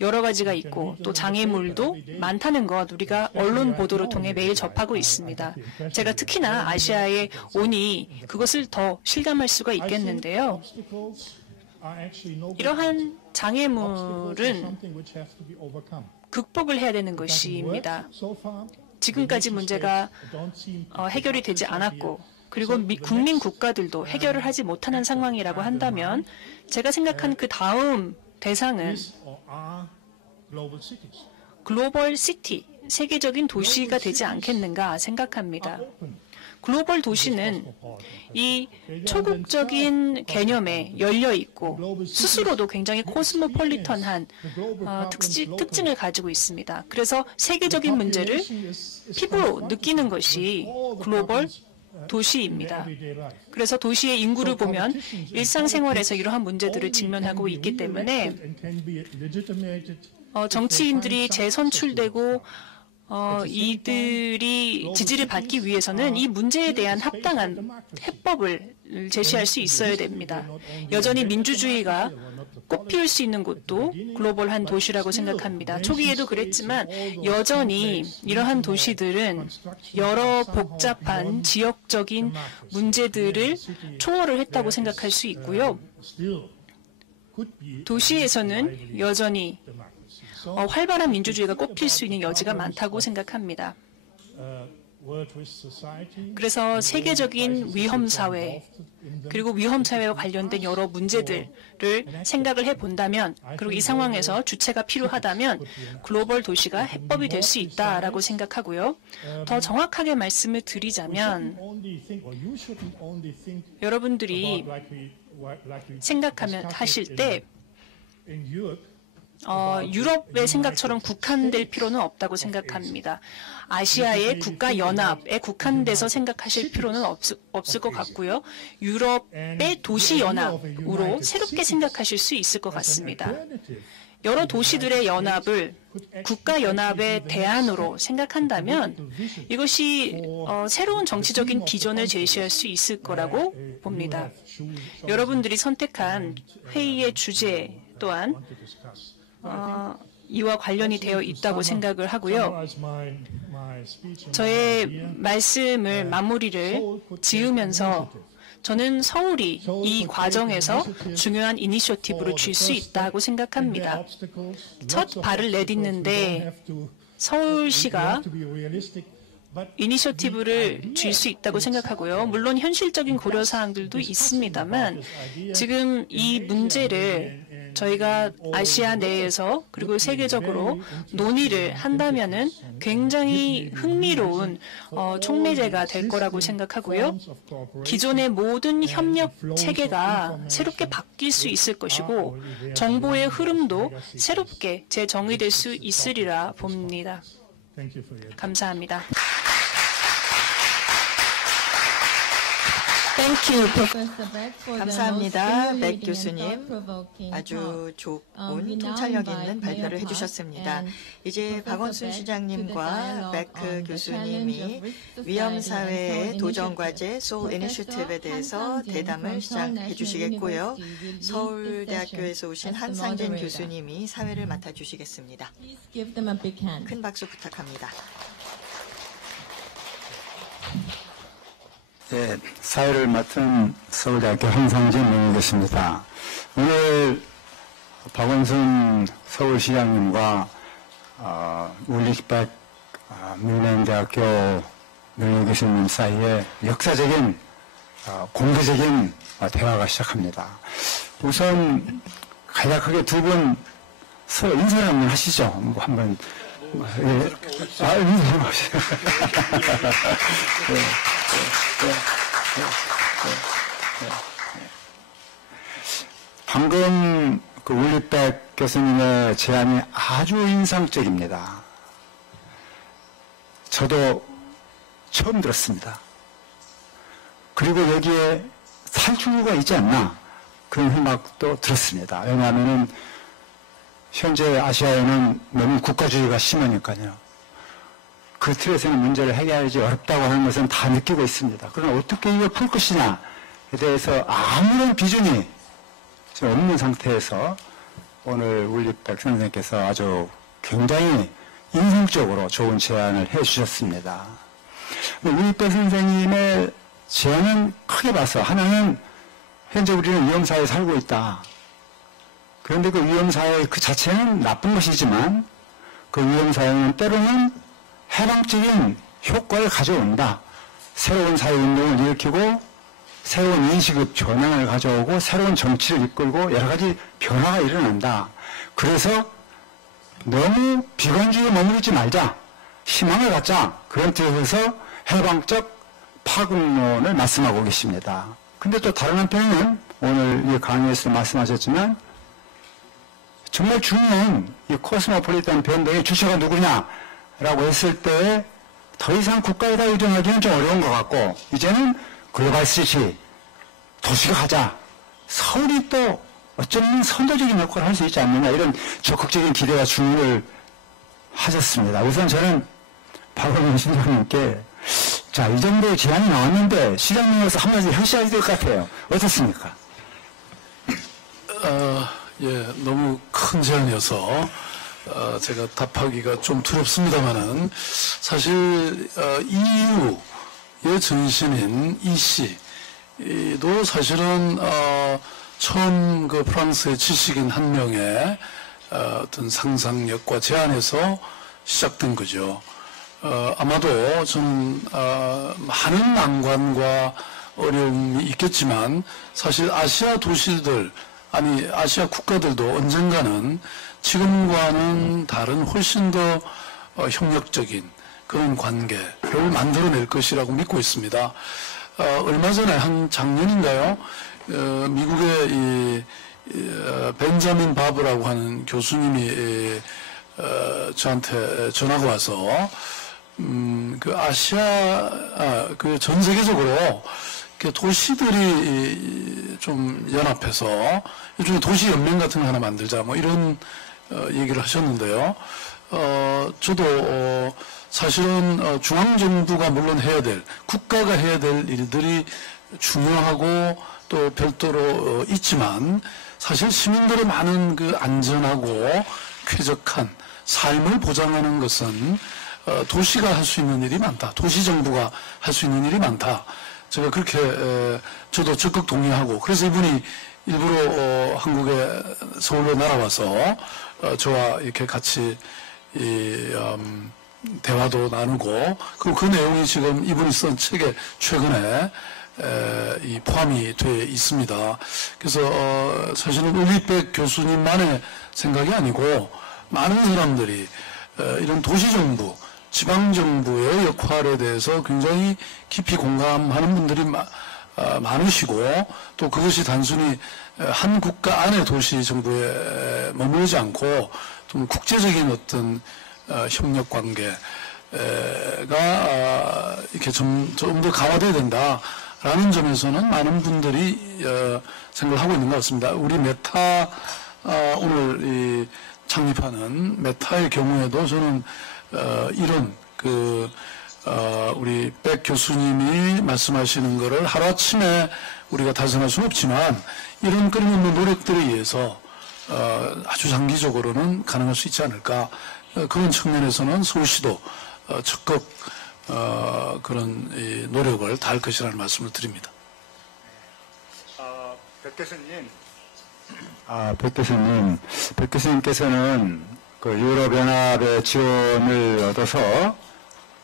여러 가지가 있고 또 장애물도 많다는 것 우리가 언론 보도를 통해 매일 접하고 있습니다. 제가 특히나 아시아에 오니 그것을 더 실감할 수가 있겠는데요. 이러한 장애물은 극복을 해야 되는 것입니다. 지금까지 문제가 해결이 되지 않았고 그리고 국민 국가들도 해결을 하지 못하는 상황이라고 한다면 제가 생각한 그 다음 대상은 글로벌 시티, 세계적인 도시가 되지 않겠는가 생각합니다. 글로벌 도시는 이 초국적인 개념에 열려 있고 스스로도 굉장히 코스모폴리턴한 특징을 가지고 있습니다. 그래서 세계적인 문제를 피부로 느끼는 것이 글로벌 도시입니다. 그래서 도시의 인구를 보면 일상생활에서 이러한 문제들을 직면하고 있기 때문에 정치인들이 재선출되고 이들이 지지를 받기 위해서는 이 문제에 대한 합당한 해법을 제시할 수 있어야 됩니다. 여전히 민주주의가 꽃피울 수 있는 곳도 글로벌한 도시라고 생각합니다. 초기에도 그랬지만 여전히 이러한 도시들은 여러 복잡한 지역적인 문제들을 초월을 했다고 생각할 수 있고요. 도시에서는 여전히 활발한 민주주의가 꽃필 수 있는 여지가 많다고 생각합니다. 그래서 세계적인 위험사회 그리고 위험사회와 관련된 여러 문제들을 생각을 해본다면 그리고 이 상황에서 주체가 필요하다면 글로벌 도시가 해법이 될 수 있다라고 생각하고요. 더 정확하게 말씀을 드리자면 여러분들이 하실 때 유럽의 생각처럼 국한될 필요는 없다고 생각합니다. 아시아의 국가연합에 국한돼서 생각하실 필요는 없을 것 같고요. 유럽의 도시연합으로 새롭게 생각하실 수 있을 것 같습니다. 여러 도시들의 연합을 국가연합의 대안으로 생각한다면 이것이 새로운 정치적인 비전을 제시할 수 있을 거라고 봅니다. 여러분들이 선택한 회의의 주제 또한 이와 관련이 되어 있다고 생각을 하고요. 저의 말씀을 마무리를 지으면서 저는 서울이 이 과정에서 중요한 이니셔티브를 줄 수 있다고 생각합니다. 첫 발을 내딛는데 서울시가 이니셔티브를 줄 수 있다고 생각하고요. 물론 현실적인 고려사항들도 있습니다만 지금 이 문제를 저희가 아시아 내에서 그리고 세계적으로 논의를 한다면은 굉장히 흥미로운 촉매제가 될 거라고 생각하고요. 기존의 모든 협력 체계가 새롭게 바뀔 수 있을 것이고 정보의 흐름도 새롭게 재정의될 수 있으리라 봅니다. 감사합니다. 감사합니다. 백 교수님. 아주 좋은 통찰력 있는 발표를 해주셨습니다. 이제 박원순 시장님과 백 교수님이 위험사회의 도전과제 소울 이니셔티브에 대해서 대담을 시작해 주시겠고요. 서울대학교에서 오신 한상진 교수님이 사회를 맡아주시겠습니다. 큰 박수 부탁합니다. 네, 사회를 맡은 서울대학교 한상진 명예교수입니다. 오늘 박원순 서울시장님과 울리백 밀랜대학교 명예교수님 사이에 역사적인 공개적인 대화가 시작합니다. 우선 간략하게 두 분 서로 인사를 한번 하시죠. 뭐 한번 인사 한번 하시죠. 방금 그 울리백 교수님의 제안이 아주 인상적입니다. 저도 처음 들었습니다. 그리고 여기에 탈출구가 있지 않나 그런 생각도 들었습니다. 왜냐하면 현재 아시아에는 너무 국가주의가 심하니까요. 그 틀에서는 문제를 해결하기 어렵다고 하는 것은 다 느끼고 있습니다. 그러나 어떻게 이걸 풀 것이냐에 대해서 아무런 비전이 없는 상태에서 오늘 울리백 선생님께서 아주 굉장히 인상적으로 좋은 제안을 해 주셨습니다. 울리백 선생님의 제안은 크게 봐서 하나는 현재 우리는 위험사회에 살고 있다. 그런데 그 위험사회 그 자체는 나쁜 것이지만 그 위험사회는 때로는 해방적인 효과를 가져온다. 새로운 사회운동을 일으키고 새로운 인식의 변화를 가져오고 새로운 정치를 이끌고 여러 가지 변화가 일어난다. 그래서 너무 비관주의에 머무르지 말자. 희망을 갖자. 그런 뜻에서 해방적 파급론을 말씀하고 계십니다. 근데 또 다른 한편에는 오늘 이 강의에서 말씀하셨지만 정말 중요한 이 코스모폴리탄 변동의 주체가 누구냐라고 했을 때 더 이상 국가에다 의존하기는 좀 어려운 것 같고 이제는 글로벌 시티, 도시가 하자. 서울이 또 어쩌면 선도적인 역할을 할 수 있지 않느냐 이런 적극적인 기대와 주문을 하셨습니다. 우선 저는 박원순 신장님께 자, 이 정도의 제안이 나왔는데 시장님으로서 한마디 하셔야 될 것 같아요. 어떻습니까? 예, 너무 큰 제안이어서 제가 답하기가 좀 두렵습니다만은 사실 EU의 전신인 이 씨도 사실은 처음 그 프랑스의 지식인 한 명의 어떤 상상력과 제안에서 시작된 거죠. 아마도 저는 많은 난관과 어려움이 있겠지만 사실 아시아 도시들 아니 아시아 국가들도 언젠가는 지금과는 다른 훨씬 더 협력적인 그런 관계를 만들어낼 것이라고 믿고 있습니다. 얼마 전에 한 작년인가요? 미국의 이 벤자민 바브라고 하는 교수님이 저한테 전화가 와서 그 아시아 그 전 세계적으로 도시들이 좀 연합해서 일종의 도시 연맹 같은 거 하나 만들자 뭐 이런 얘기를 하셨는데요. 저도 사실은 중앙정부가 물론 해야 될 국가가 해야 될 일들이 중요하고 또 별도로 있지만 사실 시민들의 많은 그 안전하고 쾌적한 삶을 보장하는 것은 도시가 할 수 있는 일이 많다. 도시정부가 할 수 있는 일이 많다. 제가 그렇게 저도 적극 동의하고 그래서 이분이 일부러 한국에 서울로 날아와서 저와 이렇게 같이 대화도 나누고 그리고 그 내용이 지금 이분이 쓴 책에 최근에 포함이 되어 있습니다. 그래서 사실은 우리백 교수님만의 생각이 아니고 많은 사람들이 이런 도시정부 지방정부의 역할에 대해서 굉장히 깊이 공감하는 분들이 많으시고 또 그것이 단순히 한 국가 안의 도시정부에 머무르지 않고 좀 국제적인 어떤 협력 관계가 이렇게 좀 더 강화되어야 된다라는 점에서는 많은 분들이 생각을 하고 있는 것 같습니다. 우리 메타 오늘 창립하는 메타의 경우에도 저는 이런 우리 백 교수님이 말씀하시는 것을 하루아침에 우리가 달성할 수는 없지만 이런 끊임없는 노력들에 의해서 아주 장기적으로는 가능할 수 있지 않을까 그런 측면에서는 서울시도 적극 그런 노력을 다할 것이라는 말씀을 드립니다. 백 교수님께서는 그 유럽연합의 지원을 얻어서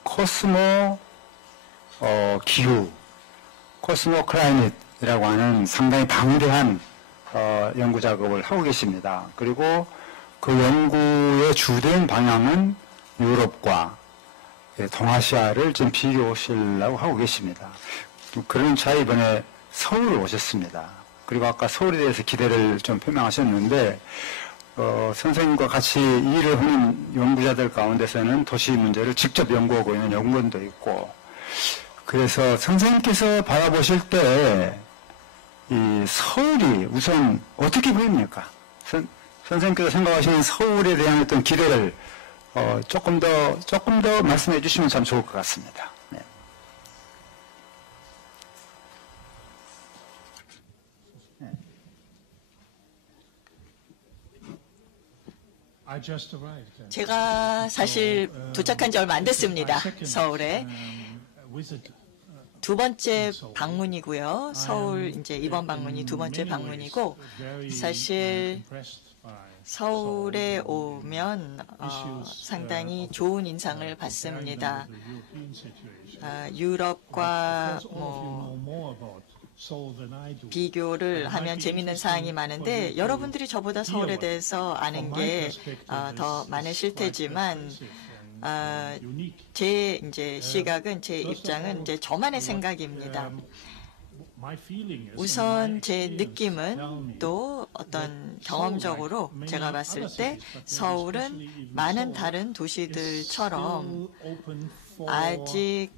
코스모 기후, 코스모 클라이밋이라고 하는 상당히 방대한 연구 작업을 하고 계십니다. 그리고 그 연구의 주된 방향은 유럽과 동아시아를 좀 비교하시려고 하고 계십니다. 그런 차에 이번에 서울을 오셨습니다. 그리고 아까 서울에 대해서 기대를 좀 표명하셨는데 선생님과 같이 일을 하는 연구자들 가운데서는 도시 문제를 직접 연구하고 있는 연구원도 있고 그래서 선생님께서 바라보실 때 이 서울이 우선 어떻게 보입니까? 선생님께서 생각하시는 서울에 대한 어떤 기대를 조금 더 말씀해 주시면 참 좋을 것 같습니다. 네. 제가 사실 도착한 지 얼마 안 됐습니다. 서울에. 두 번째 방문이고요. 서울 이제 이번 방문이 두 번째 방문이고 사실 서울에 오면 상당히 좋은 인상을 받습니다. 유럽과 비교를 하면 재미있는 사항이 많은데 여러분들이 저보다 서울에 대해서 아는 게 더 많으실 테지만 제 이제 시각은 제 입장은 이제 저만의 생각입니다. 우선 제 느낌은 또 어떤 경험적으로 제가 봤을 때 서울은 많은 다른 도시들처럼 아직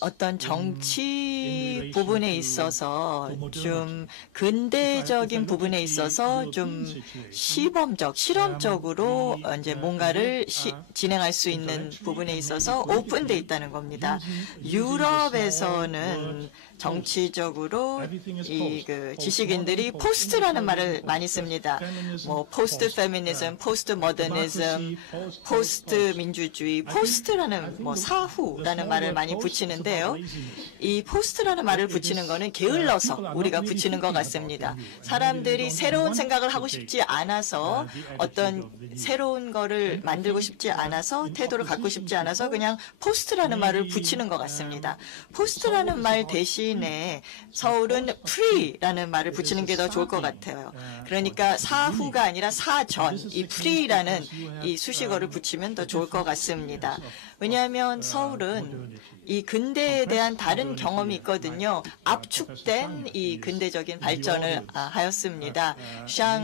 어떤 정치 부분에 있어서 좀 근대적인 부분에 있어서 좀 시범적, 실험적으로 이제 뭔가를 진행할 수 있는 부분에 있어서 오픈돼 있다는 겁니다. 유럽에서는 정치적으로 그 지식인들이 포스트라는 말을 많이 씁니다. 뭐 포스트 페미니즘, 포스트 모더니즘, 포스트 민주주의, 포스트라는 뭐 사후라는 말을 많이 붙이는데요. 이 포스트라는 말을 붙이는 거는 게을러서 우리가 붙이는 것 같습니다. 사람들이 새로운 생각을 하고 싶지 않아서 어떤 새로운 거를 만들고 싶지 않아서 태도를 갖고 싶지 않아서 그냥 포스트라는 말을 붙이는 것 같습니다. 포스트라는 말 대신에 서울은 free라는 말을 붙이는 게 더 좋을 것 같아요. 그러니까 사후가 아니라 사전, 이 free라는 이 수식어를 붙이면 더 좋을 것 같습니다. 왜냐하면 서울은 이 근대에 대한 다른 경험이 있거든요. 압축된 이 근대적인 발전을 하였습니다. 샹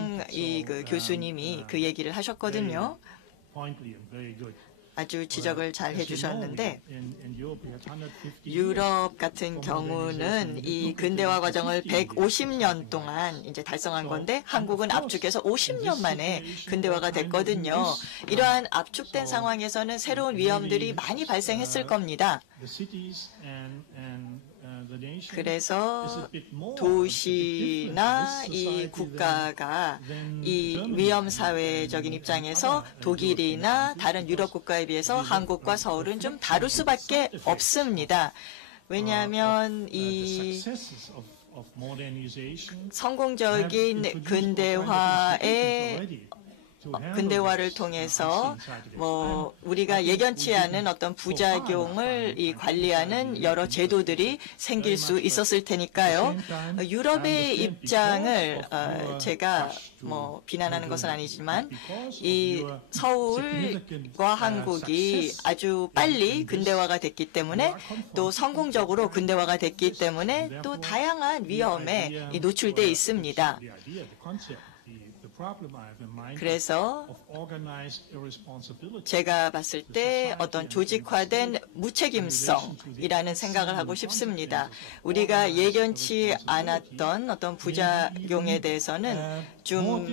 그 교수님이 그 얘기를 하셨거든요. 아주 지적을 잘 해주셨는데 유럽 같은 경우는 이 근대화 과정을 150년 동안 이제 달성한 건데 한국은 압축해서 50년 만에 근대화가 됐거든요. 이러한 압축된 상황에서는 새로운 위험들이 많이 발생했을 겁니다. 그래서 도시나 이 국가가 이 위험사회적인 입장에서 독일이나 다른 유럽 국가에 비해서 한국과 서울은 좀 다를 수밖에 없습니다. 왜냐하면 이 성공적인 근대화를 통해서 뭐 우리가 예견치 않은 어떤 부작용을 관리하는 여러 제도들이 생길 수 있었을 테니까요. 유럽의 입장을 제가 뭐 비난하는 것은 아니지만 이 서울과 한국이 아주 빨리 근대화가 됐기 때문에 또 성공적으로 근대화가 됐기 때문에 또 다양한 위험에 노출되어 있습니다. 그래서 제가 봤을 때 어떤 조직화된 무책임성이라는 생각을 하고 싶습니다. 우리가 예견치 않았던 어떤 부작용에 대해서는 좀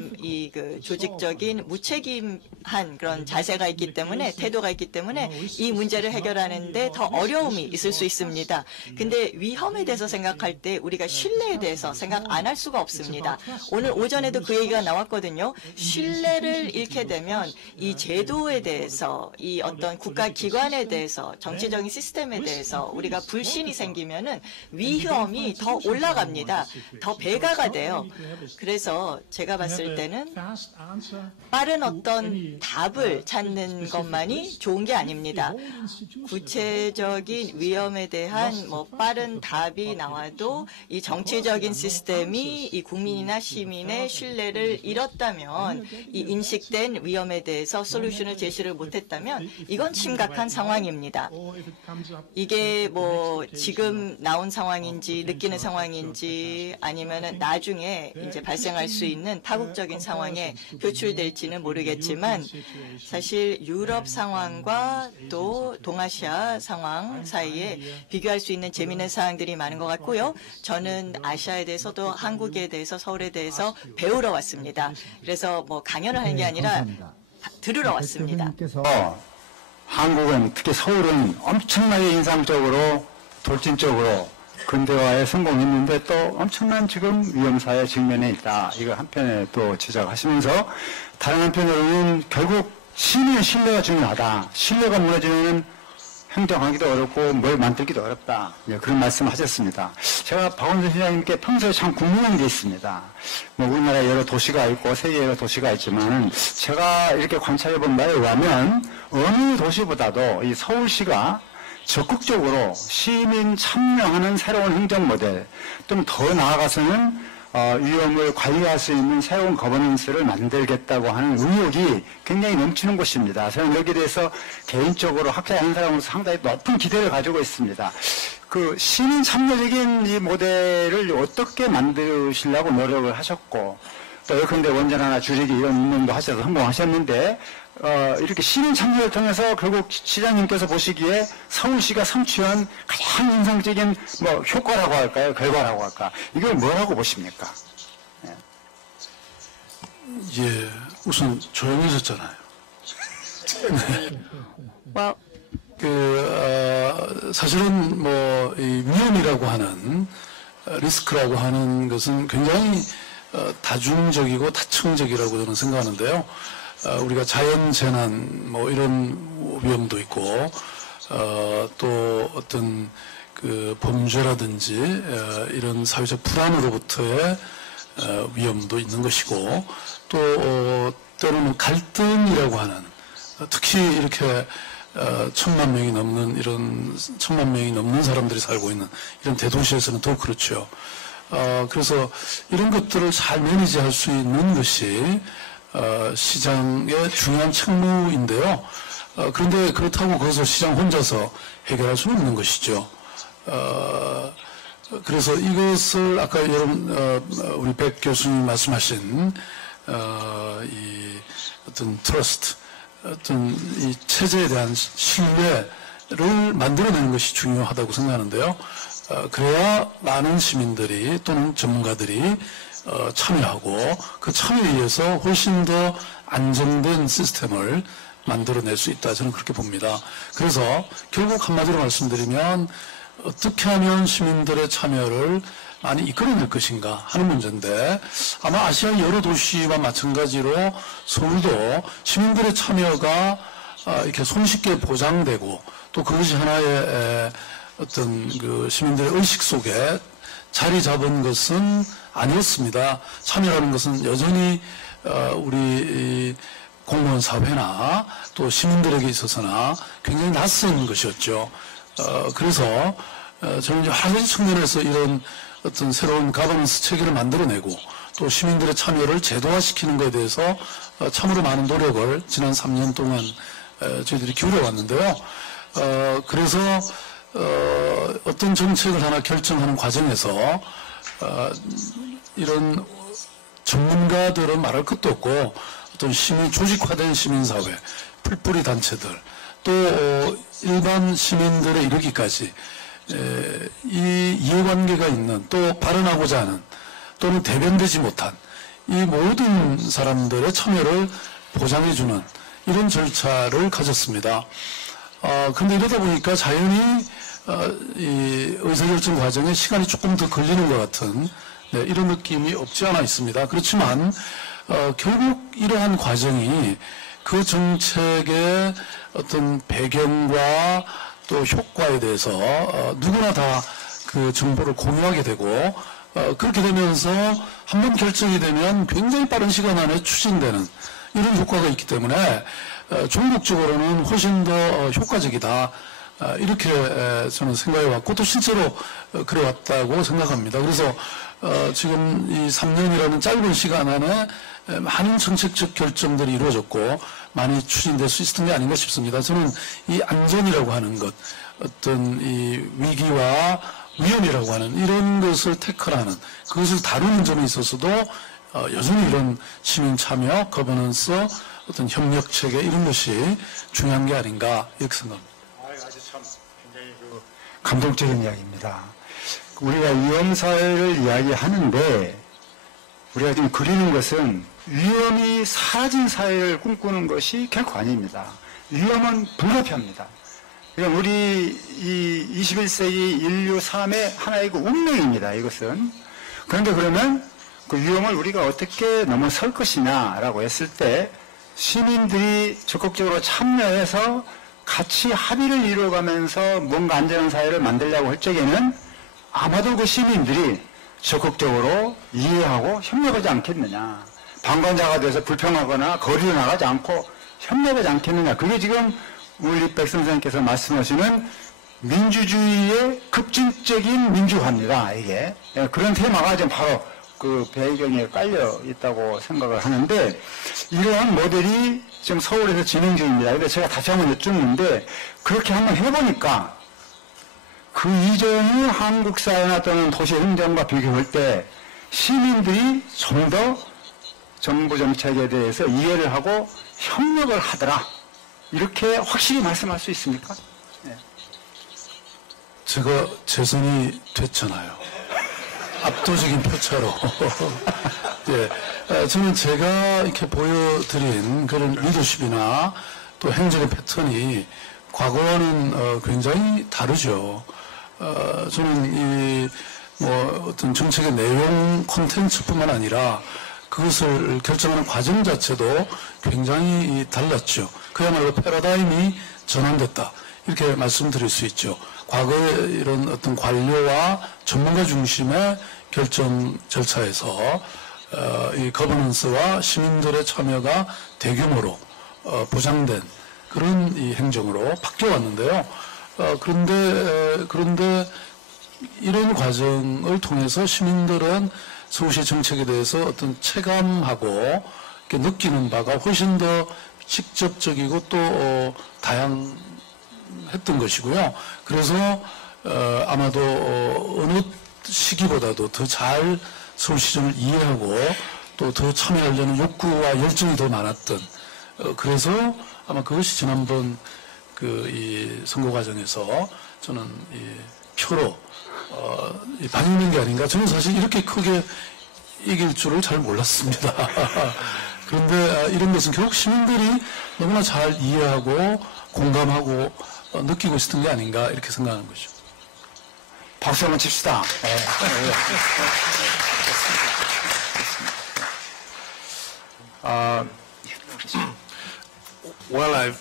그 조직적인 무책임한 그런 자세가 있기 때문에 태도가 있기 때문에 이 문제를 해결하는데 더 어려움이 있을 수 있습니다. 근데 위험에 대해서 생각할 때 우리가 신뢰에 대해서 생각 안 할 수가 없습니다. 오늘 오전에도 그 얘기가 나왔거든요. 신뢰를 잃게 되면 이 제도에 대해서 이 어떤 국가기관에 대해서 정치적인 시스템에 대해서 우리가 불신이 생기면은 위험이 더 올라갑니다. 더 배가가 돼요. 그래서 제가 봤을 때는 빠른 어떤 답을 찾는 것만이 좋은 게 아닙니다. 구체적인 위험에 대한 뭐 빠른 답이 나와도 이 정치적인 시스템이 이 국민이나 시민의 신뢰를 잃었다면 이 인식된 위험에 대해서 솔루션을 제시를 못했다면 이건 심각한 상황입니다. 이게 뭐 지금 나온 상황인지 느끼는 상황인지 아니면은 나중에 이제 발생할 수 있는 파국적인 상황에 표출될지는 모르겠지만 사실 유럽 상황과 또 동아시아 상황 사이에 비교할 수 있는 재미있는 사항들이 많은 것 같고요. 저는 아시아에 대해서도 한국에 대해서 서울에 대해서 배우러 왔습니다. 그래서 뭐 강연을 하는 게 아니라 들으러 왔습니다. 한국은 특히 서울은 엄청나게 인상적으로 돌진적으로 근대화에 성공했는데 또 엄청난 지금 위험사에 직면해 있다. 이거 한편에 또 지적하시면서 다른 한편으로는 결국 시민의 신뢰가 중요하다. 신뢰가 무너지면 행정하기도 어렵고 뭘 만들기도 어렵다. 예, 그런 말씀을 하셨습니다. 제가 박원순 시장님께 평소에 참 궁금한 게 있습니다. 뭐 우리나라에 여러 도시가 있고 세계 여러 도시가 있지만 제가 이렇게 관찰해본 바에 의하면 어느 도시보다도 이 서울시가 적극적으로 시민 참여하는 새로운 행정 모델, 좀 더 나아가서는 위험을 관리할 수 있는 새로운 거버넌스를 만들겠다고 하는 의욕이 굉장히 넘치는 곳입니다. 저는 여기에 대해서 개인적으로 학자 한 사람으로서 상당히 높은 기대를 가지고 있습니다. 그 시민 참여적인 이 모델을 어떻게 만드시려고 노력을 하셨고, 또 예컨대 원전하나 줄이기 이런 운동도 하셔서 성공하셨는데, 이렇게 시민 참여를 통해서 결국 시장님께서 보시기에 서울시가 성취한 가장 인상적인 뭐 효과라고 할까요? 결과라고 할까? 이걸 뭐라고 보십니까? 예, 우선 조용해졌잖아요. Well, 사실은 뭐 이 위험이라고 하는 리스크라고 하는 것은 굉장히 다중적이고 다층적이라고 저는 생각하는데요. 우리가 자연재난 뭐 이런 위험도 있고 또 어떤 그 범죄라든지 이런 사회적 불안으로부터의 위험도 있는 것이고 또 때로는 갈등이라고 하는 특히 이렇게 1,000만 명이 넘는 이런 1,000만 명이 넘는 사람들이 살고 있는 이런 대도시에서는 더 그렇죠. 그래서 이런 것들을 잘 매니지할 수 있는 것이 시장의 중요한 책무인데요. 그런데 그렇다고 그것을 시장 혼자서 해결할 수는 없는 것이죠. 그래서 이것을 아까 여러분 우리 백 교수님 말씀하신 이 어떤 트러스트, 어떤 이 체제에 대한 신뢰를 만들어내는 것이 중요하다고 생각하는데요. 그래야 많은 시민들이 또는 전문가들이 참여하고 그 참여에 의해서 훨씬 더 안정된 시스템을 만들어낼 수 있다. 저는 그렇게 봅니다. 그래서 결국 한마디로 말씀드리면 어떻게 하면 시민들의 참여를 많이 이끌어낼 것인가 하는 문제인데 아마 아시아 여러 도시와 마찬가지로 서울도 시민들의 참여가 이렇게 손쉽게 보장되고 또 그것이 하나의 어떤 그 시민들의 의식 속에 자리 잡은 것은 아니었습니다. 참여라는 것은 여전히 우리 공무원 사회나 또 시민들에게 있어서나 굉장히 낯선 것이었죠. 그래서 저는 여러 가지 측면에서 이런 어떤 새로운 가버넌스 체계를 만들어내고 또 시민들의 참여를 제도화시키는 것에 대해서 참으로 많은 노력을 지난 3년 동안 저희들이 기울여왔는데요. 그래서 어떤 정책을 하나 결정하는 과정에서 이런 전문가들은 말할 것도 없고 어떤 시민 조직화된 시민사회, 풀뿌리 단체들 또 일반 시민들에 이르기까지 이 이해관계가 있는 또 발언하고자 하는 또는 대변되지 못한 이 모든 사람들의 참여를 보장해주는 이런 절차를 가졌습니다. 그런데 이러다 보니까 자연히 이 의사결정 과정에 시간이 조금 더 걸리는 것 같은 이런 느낌이 없지 않아 있습니다. 그렇지만 결국 이러한 과정이 그 정책의 어떤 배경과 또 효과에 대해서 누구나 다 그 정보를 공유하게 되고 그렇게 되면서 한번 결정이 되면 굉장히 빠른 시간 안에 추진되는 이런 효과가 있기 때문에 종국적으로는 훨씬 더 효과적이다. 이렇게 저는 생각해왔고 또 실제로 그래왔다고 생각합니다. 그래서 지금 이 3년이라는 짧은 시간 안에 많은 정책적 결정들이 이루어졌고 많이 추진될 수 있었던 게 아닌가 싶습니다. 저는 이 안전이라고 하는 것, 어떤 이 위기와 위험이라고 하는 이런 것을 태클하는 그것을 다루는 점에 있어서도 여전히 이런 시민 참여, 거버넌스, 어떤 협력 체계 이런 것이 중요한 게 아닌가 이렇게 생각합니다. 아주 참 굉장히 감동적인 이야기입니다. 우리가 위험사회를 이야기하는데 우리가 지금 그리는 것은 위험이 사라진 사회를 꿈꾸는 것이 결코 아닙니다. 위험은 불가피합니다. 그러니까 우리 이 21세기 인류 삶의 하나의 그 운명입니다. 이것은. 그런데 그러면 그 위험을 우리가 어떻게 넘어설 것이냐라고 했을 때 시민들이 적극적으로 참여해서 같이 합의를 이루어가면서 뭔가 안전한 사회를 만들려고 할 적에는 아마도 그 시민들이 적극적으로 이해하고 협력하지 않겠느냐. 방관자가 돼서 불평하거나 거리로 나가지 않고 협력하지 않겠느냐. 그게 지금 우리 백 선생님께서 말씀하시는 민주주의의 급진적인 민주화입니다. 이게 그런 테마가 지금 바로 그 배경에 깔려 있다고 생각을 하는데 이러한 모델이 지금 서울에서 진행 중입니다. 근데 제가 다시 한번 여쭙는데 그렇게 한번 해보니까 그 이전의 한국 사회나 또는 도시 행정과 비교할 때 시민들이 좀 더 정부 정책에 대해서 이해를 하고 협력을 하더라. 이렇게 확실히 말씀할 수 있습니까? 네. 제가 재선이 됐잖아요. 압도적인 표차로. 예, 저는 제가 이렇게 보여드린 그런 리더십이나 또 행정의 패턴이 과거와는 굉장히 다르죠. 저는 어떤 정책의 내용 콘텐츠뿐만 아니라 그것을 결정하는 과정 자체도 굉장히 달랐죠. 그야말로 패러다임이 전환됐다. 이렇게 말씀드릴 수 있죠. 과거의 이런 어떤 관료와 전문가 중심의 결정 절차에서 이 거버넌스와 시민들의 참여가 대규모로 보장된 그런 이 행정으로 바뀌어왔는데요. 그런데 이런 과정을 통해서 시민들은 서울시 정책에 대해서 어떤 체감하고 이렇게 느끼는 바가 훨씬 더 직접적이고 또 다양했던 것이고요. 그래서 아마도 어느 시기보다도 더 잘 서울시정을 이해하고 또 더 참여하려는 욕구와 열정이 더 많았던 그래서 아마 그것이 지난번 이 선거 과정에서 저는 이 표로 반영된 게 아닌가. 저는 사실 이렇게 크게 이길 줄을 잘 몰랐습니다. 그런데 이런 것은 결국 시민들이 너무나 잘 이해하고 공감하고 느끼고 있었던 게 아닌가 이렇게 생각하는 거죠. 박수 한번 칩시다. 네. Well, I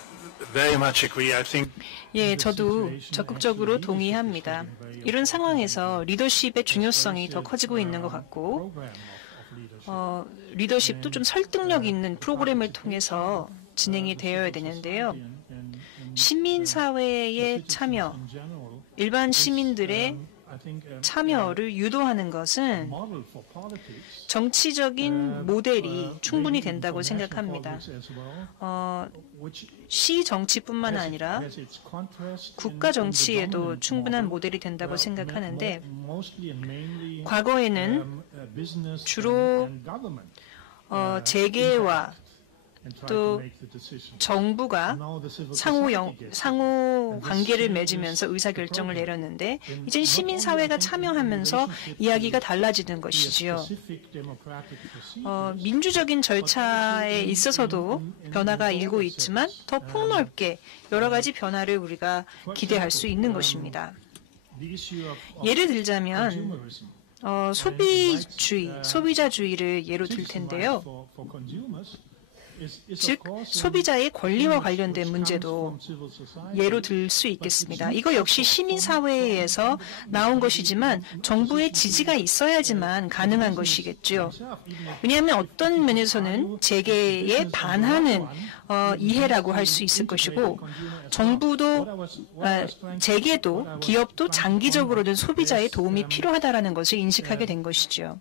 very much agree. I think 예, 저도 적극적으로 동의합니다. 이런 상황에서 리더십의 중요성이 더 커지고 있는 것 같고 리더십도 좀 설득력 있는 프로그램을 통해서 진행이 되어야 되는데요. 시민사회의 참여, 일반 시민들의 참여를 유도하는 것은 정치적인 모델이 충분히 된다고 생각합니다. 시 정치뿐만 아니라 국가 정치에도 충분한 모델이 된다고 생각하는데 과거에는 주로 재계와 또 정부가 상호 관계를 맺으면서 의사결정을 내렸는데 이젠 시민사회가 참여하면서 이야기가 달라지는 것이지요. 민주적인 절차에 있어서도 변화가 일고 있지만 더 폭넓게 여러 가지 변화를 우리가 기대할 수 있는 것입니다. 예를 들자면 소비자주의를 예로 들 텐데요. 즉 소비자의 권리와 관련된 문제도 예로 들 수 있겠습니다. 이거 역시 시민사회에서 나온 것이지만 정부의 지지가 있어야지만 가능한 것이겠죠. 왜냐하면 어떤 면에서는 재계에 반하는 이해라고 할 수 있을 것이고 정부도 재계도 기업도 장기적으로는 소비자의 도움이 필요하다는 것을 인식하게 된 것이죠.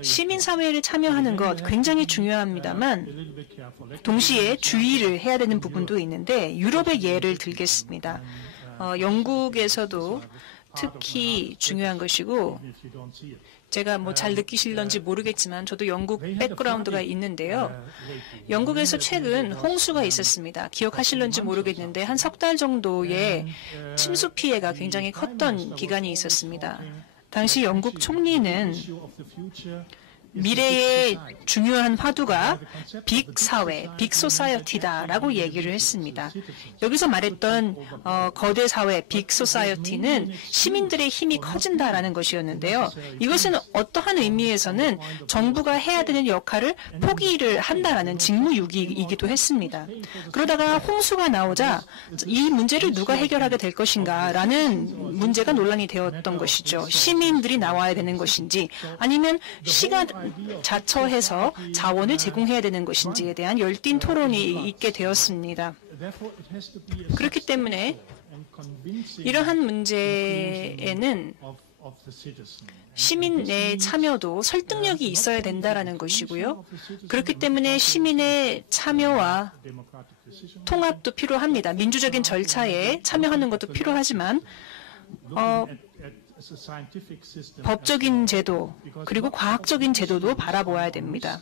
시민사회를 참여하는 것 굉장히 중요합니다만 동시에 주의를 해야 되는 부분도 있는데 유럽의 예를 들겠습니다. 영국에서도 특히 중요한 것이고 제가 잘 느끼실런지 모르겠지만 저도 영국 백그라운드가 있는데요. 영국에서 최근 홍수가 있었습니다. 기억하실런지 모르겠는데 한 석 달 정도의 침수 피해가 굉장히 컸던 기간이 있었습니다. 당시 영국 총리는 미래의 중요한 화두가 빅 사회, 빅 소사이어티다라고 얘기를 했습니다. 여기서 말했던 거대 사회, 빅 소사이어티는 시민들의 힘이 커진다라는 것이었는데요. 이것은 어떠한 의미에서는 정부가 해야 되는 역할을 포기를 한다라는 직무유기이기도 했습니다. 그러다가 홍수가 나오자 이 문제를 누가 해결하게 될 것인가라는 문제가 논란이 되었던 것이죠. 시민들이 나와야 되는 것인지 아니면 시가 자처해서 자원을 제공해야 되는 것인지에 대한 열띤 토론이 있게 되었습니다. 그렇기 때문에 이러한 문제에는 시민의 참여도 설득력이 있어야 된다라는 것이고요. 그렇기 때문에 시민의 참여와 통합도 필요합니다. 민주적인 절차에 참여하는 것도 필요하지만 법적인 제도 그리고 과학적인 제도도 바라보아야 됩니다.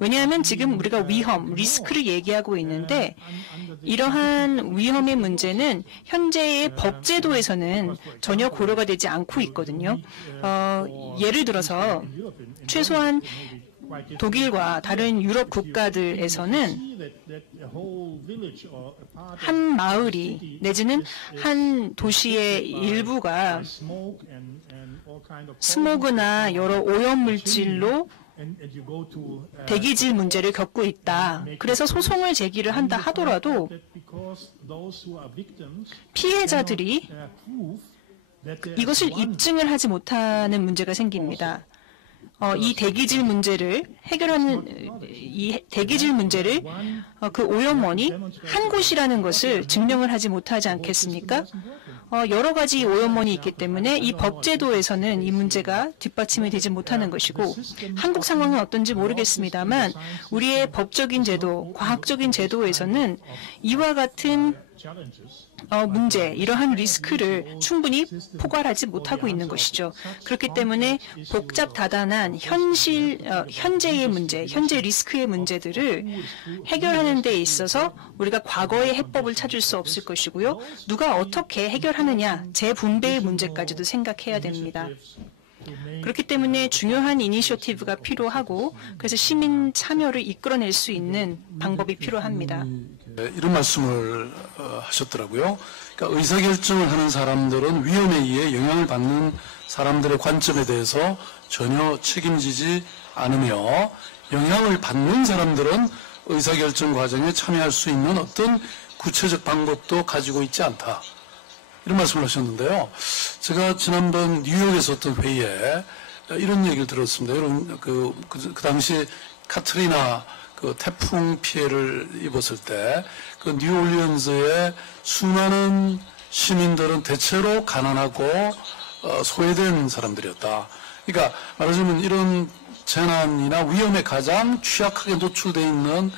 왜냐하면 지금 우리가 위험, 리스크를 얘기하고 있는데 이러한 위험의 문제는 현재의 법제도에서는 전혀 고려가 되지 않고 있거든요. 예를 들어서 최소한 독일과 다른 유럽 국가들에서는 한 마을이 내지는 한 도시의 일부가 스모그나 여러 오염물질로 대기질 문제를 겪고 있다. 그래서 소송을 제기를 한다 하더라도 피해자들이 이것을 입증을 하지 못하는 문제가 생깁니다. 이 대기질 문제를 해결하는 이 대기질 문제를 그 오염원이 한 곳이라는 것을 증명을 하지 못하지 않겠습니까? 여러 가지 오염원이 있기 때문에 이 법제도에서는 이 문제가 뒷받침이 되지 못하는 것이고 한국 상황은 어떤지 모르겠습니다만 우리의 법적인 제도, 과학적인 제도에서는 이와 같은 문제, 이러한 리스크를 충분히 포괄하지 못하고 있는 것이죠. 그렇기 때문에 복잡다단한 현재의 문제, 현재 리스크의 문제들을 해결하는 데 있어서 우리가 과거의 해법을 찾을 수 없을 것이고요. 누가 어떻게 해결하느냐, 재분배의 문제까지도 생각해야 됩니다. 그렇기 때문에 중요한 이니셔티브가 필요하고 그래서 시민 참여를 이끌어낼 수 있는 방법이 필요합니다. 이런 말씀을 하셨더라고요. 그러니까 의사결정을 하는 사람들은 위험에 의해 영향을 받는 사람들의 관점에 대해서 전혀 책임지지 않으며 영향을 받는 사람들은 의사결정 과정에 참여할 수 있는 어떤 구체적 방법도 가지고 있지 않다. 이런 말씀을 하셨는데요. 제가 지난번 뉴욕에서 어떤 회의에 이런 얘기를 들었습니다. 이런 그 당시 카트리나 그 태풍 피해를 입었을 때 그 뉴올리언스의 수많은 시민들은 대체로 가난하고 소외된 사람들이었다. 그러니까 말하자면 이런 재난이나 위험에 가장 취약하게 노출되어 있는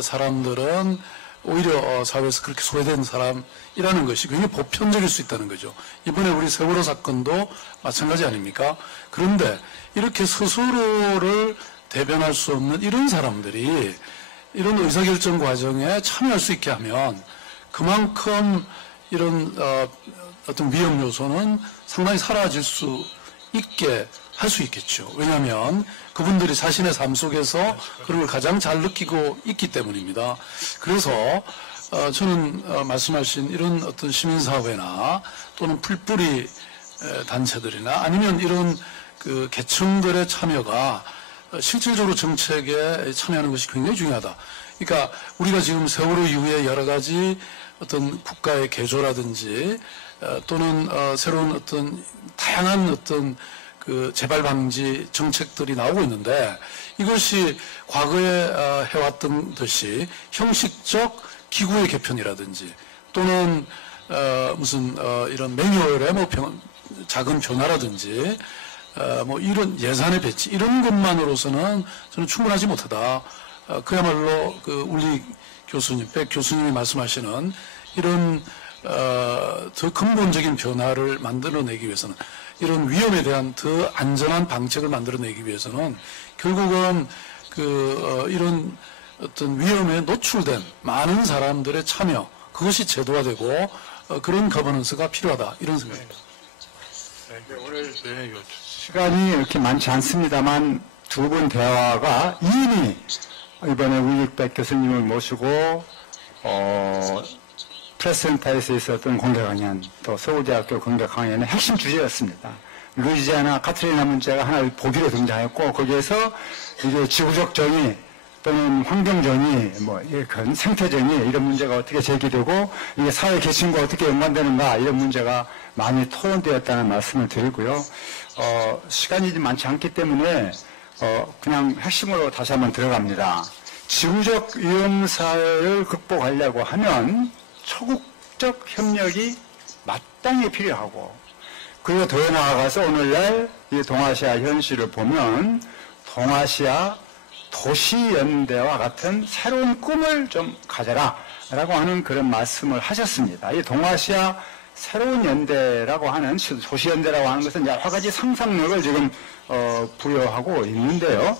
사람들은 오히려 사회에서 그렇게 소외된 사람이라는 것이 굉장히 보편적일 수 있다는 거죠. 이번에 우리 세월호 사건도 마찬가지 아닙니까? 그런데 이렇게 스스로를 대변할 수 없는 이런 사람들이 이런 의사결정 과정에 참여할 수 있게 하면 그만큼 이런 어떤 위험 요소는 상당히 사라질 수 있게 할 수 있겠죠. 왜냐하면 그분들이 자신의 삶 속에서 그런 걸 가장 잘 느끼고 있기 때문입니다. 그래서 저는 말씀하신 이런 어떤 시민사회나 또는 풀뿌리 단체들이나 아니면 이런 그 계층들의 참여가 실질적으로 정책에 참여하는 것이 굉장히 중요하다. 그러니까 우리가 지금 세월호 이후에 여러 가지 어떤 국가의 개조라든지 또는 새로운 어떤 다양한 어떤 그 재발 방지 정책들이 나오고 있는데 이것이 과거에 해왔던 듯이 형식적 기구의 개편이라든지 또는 무슨 이런 매뉴얼의 뭐 작은 변화라든지 뭐 이런 예산의 배치 이런 것만으로서는 저는 충분하지 못하다. 그야말로 그 울리 교수님, 백 교수님이 말씀하시는 이런 더 근본적인 변화를 만들어내기 위해서는 이런 위험에 대한 더 안전한 방책을 만들어내기 위해서는 결국은 이런 어떤 위험에 노출된 많은 사람들의 참여 그것이 제도화되고 그런 거버넌스가 필요하다 이런 생각입니다. 시간이 이렇게 많지 않습니다만 두 분 대화가 이미 이번에 우익백 교수님을 모시고 프레스센터에서 있었던 공개 강연, 또 서울대학교 공개 강연의 핵심 주제였습니다. 루이지아나 카트리나 문제가 하나의 보기로 등장했고, 거기에서 이게 지구적 정의 또는 환경 정의, 그런 생태 정의 이런 문제가 어떻게 제기되고 이게 사회 계층과 어떻게 연관되는가 이런 문제가 많이 토론되었다는 말씀을 드리고요. 시간이 많지 않기 때문에 그냥 핵심으로 다시 한번 들어갑니다. 지구적 위험 사회를 극복하려고 하면 초국적 협력이 마땅히 필요하고, 그리고 더 나아가서 오늘날 이 동아시아 현실을 보면 동아시아 도시연대와 같은 새로운 꿈을 좀 가져라 라고 하는 그런 말씀을 하셨습니다. 이 동아시아 새로운 연대라고 하는, 도시연대라고 하는 것은 여러 가지 상상력을 지금 부여하고 있는데요.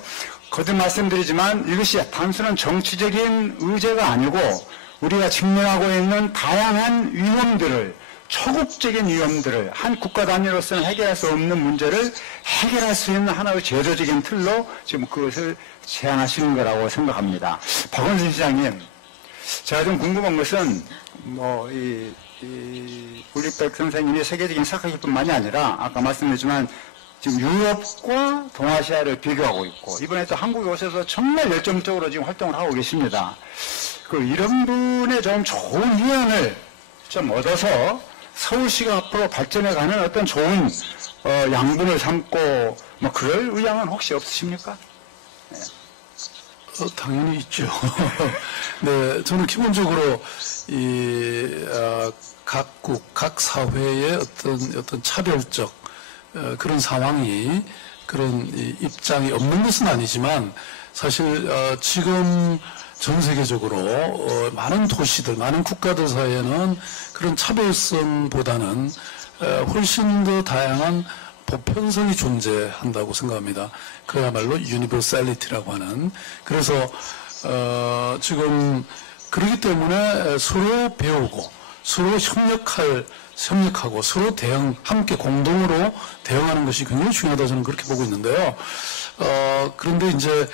거듭 말씀드리지만 이것이 단순한 정치적인 의제가 아니고 우리가 직면하고 있는 다양한 위험들을, 초국적인 위험들을 한 국가 단위로서는 해결할 수 없는 문제를 해결할 수 있는 하나의 제도적인 틀로 지금 그것을 제안하시는 거라고 생각합니다. 박원순 시장님, 제가 좀 궁금한 것은 우익백 선생님이 세계적인 사학일뿐만이 아니라 아까 말씀드렸지만 지금 유럽과 동아시아를 비교하고 있고, 이번에 또 한국에 오셔서 정말 열정적으로 지금 활동을 하고 계십니다. 이런 분의 좀 좋은 위안을 좀 얻어서 서울시가 앞으로 발전해가는 어떤 좋은 양분을 삼고 그럴 의향은 혹시 없으십니까? 당연히 있죠. 네, 저는 기본적으로 각국, 각 사회의 어떤 차별적 그런 상황이, 그런 입장이 없는 것은 아니지만, 사실 지금 전 세계적으로 많은 도시들, 많은 국가들 사이에는 그런 차별성보다는 훨씬 더 다양한 보편성이 존재한다고 생각합니다. 그야말로 유니버살리티라고 하는. 그래서 지금 그렇기 때문에 서로 배우고 서로 협력하고 서로 함께 공동으로 대응하는 것이 굉장히 중요하다고 저는 그렇게 보고 있는데요. 그런데 이제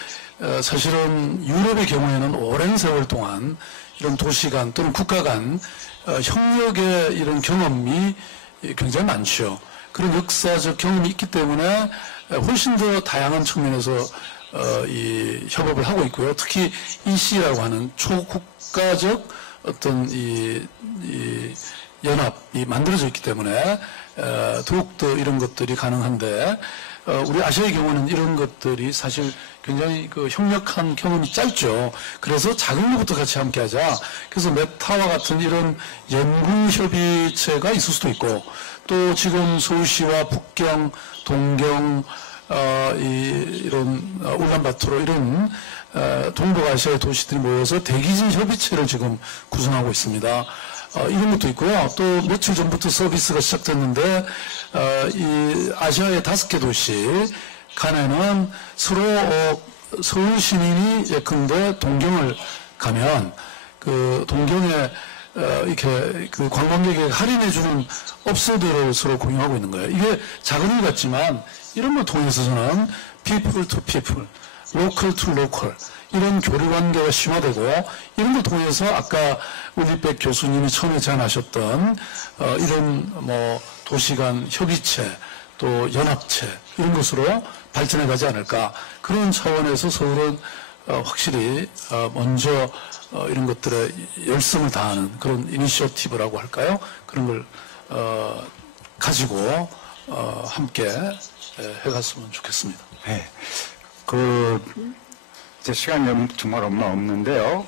사실은 유럽의 경우에는 오랜 세월 동안 이런 도시 간 또는 국가 간 협력의 이런 경험이 굉장히 많죠. 그런 역사적 경험이 있기 때문에 훨씬 더 다양한 측면에서 이 협업을 하고 있고요. 특히 EC라고 하는 초국가적 어떤 이 연합이 만들어져 있기 때문에 더욱더 이런 것들이 가능한데, 우리 아시아의 경우는 이런 것들이 사실 굉장히 협력한 경험이 짧죠. 그래서 작은 것부터 같이 함께 하자. 그래서 메타와 같은 이런 연구협의체가 있을 수도 있고, 또 지금 서울시와 북경, 동경, 이런 울란바토르 이런 동북아시아의 도시들이 모여서 대기진 협의체를 지금 구성하고 있습니다. 이런 것도 있고요. 또 며칠 전부터 서비스가 시작됐는데, 이 아시아의 5개 도시 간에는 서로 서울 시민이 예컨대 동경을 가면 그 동경에 이렇게 그 관광객에게 할인해주는 업소들을 서로 공유하고 있는 거예요. 이게 작은 일 같지만 이런 걸 통해서 저는 people to people, local to local 이런 교류 관계가 심화되고, 이런 걸 통해서 아까 우익백 교수님이 처음에 제안하셨던 이런 도시 간 협의체 또 연합체 이런 것으로 발전해 가지 않을까, 그런 차원에서 서울은 확실히 먼저 이런 것들에 열성을 다하는 그런 이니셔티브라고 할까요? 그런 걸 가지고 함께 해갔으면 좋겠습니다. 네. 이제 시간이 정말 없는데요.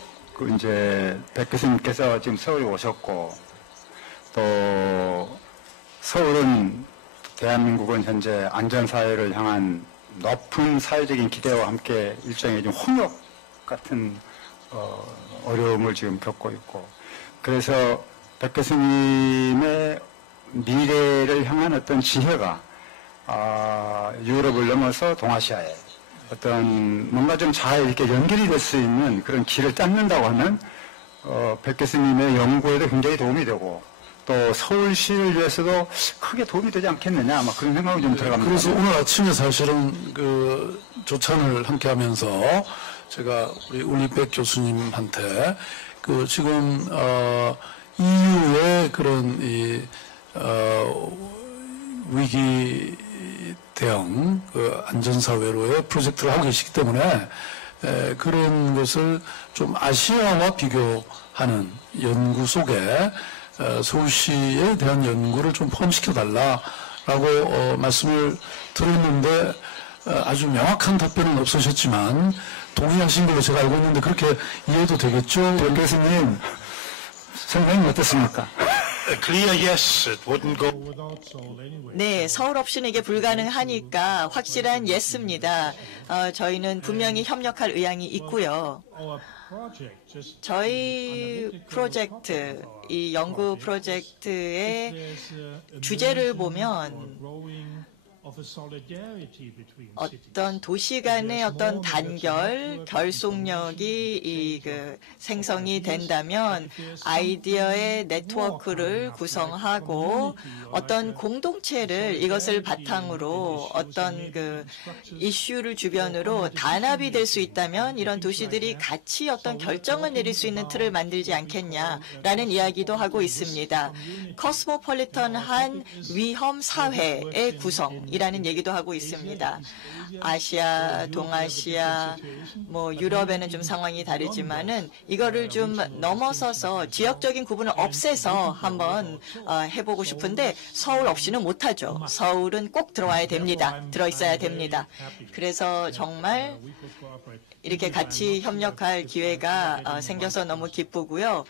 이제 백 교수님께서 지금 서울에 오셨고, 또 서울은 대한민국은 현재 안전사회를 향한 높은 사회적인 기대와 함께 일종의 좀 홍역 같은 어려움을 지금 겪고 있고, 그래서 백 교수님의 미래를 향한 어떤 지혜가 유럽을 넘어서 동아시아에 어떤 뭔가 좀 잘 이렇게 연결이 될 수 있는 그런 길을 닦는다고 하면 백 교수님의 연구에도 굉장히 도움이 되고, 또 서울시를 위해서도 크게 도움이 되지 않겠느냐, 아마 그런 생각이 좀 들어갑니다. 그래서 오늘 아침에 사실은 그 조찬을 함께 하면서 제가 우리 울리백 교수님한테 그 지금 EU의 그런 위기 대응 그 안전사회로의 프로젝트를 하고 계시기 때문에 그런 것을 좀 아시아와 비교하는 연구 속에 서울시에 대한 연구를 좀 포함시켜달라라고 말씀을 드렸는데 아주 명확한 답변은 없으셨지만 동의하신 걸로 제가 알고 있는데 그렇게 이해도 되겠죠? 박 교수님, 선생님 어떻습니까? A clear yes, it wouldn't go. without Seoul anyway. 네, 서울 없이는 이게 불가능하니까 확실한 예스입니다. 저희는 분명히 협력할 의향이 있고요. Our project just 저희 프로젝트, 이 연구 프로젝트의 there's a 주제를 mention 보면 or growing of a solidarity between cities. 어떤 도시 간의 어떤 단결, 결속력이 생성이 된다면 아이디어의 네트워크를 구성하고 어떤 공동체를 이것을 바탕으로 어떤 그 이슈를 주변으로 단합이 될 수 있다면 이런 도시들이 같이 어떤 결정을 내릴 수 있는 틀을 만들지 않겠냐라는 이야기도 하고 있습니다. 코스모폴리턴한 위험 사회의 구성이라는 얘기도 하고 있습니다. 아시아, 동아시아, 뭐 유럽에는 좀 상황이 다르지만은 이거를 좀 넘어서서 지역적인 구분을 없애서 한번 해보고 싶은데 서울 없이는 못하죠. 서울은 꼭 들어와야 됩니다. 들어있어야 됩니다. 그래서 정말 이렇게 같이 협력할 기회가 생겨서 너무 기쁘고요.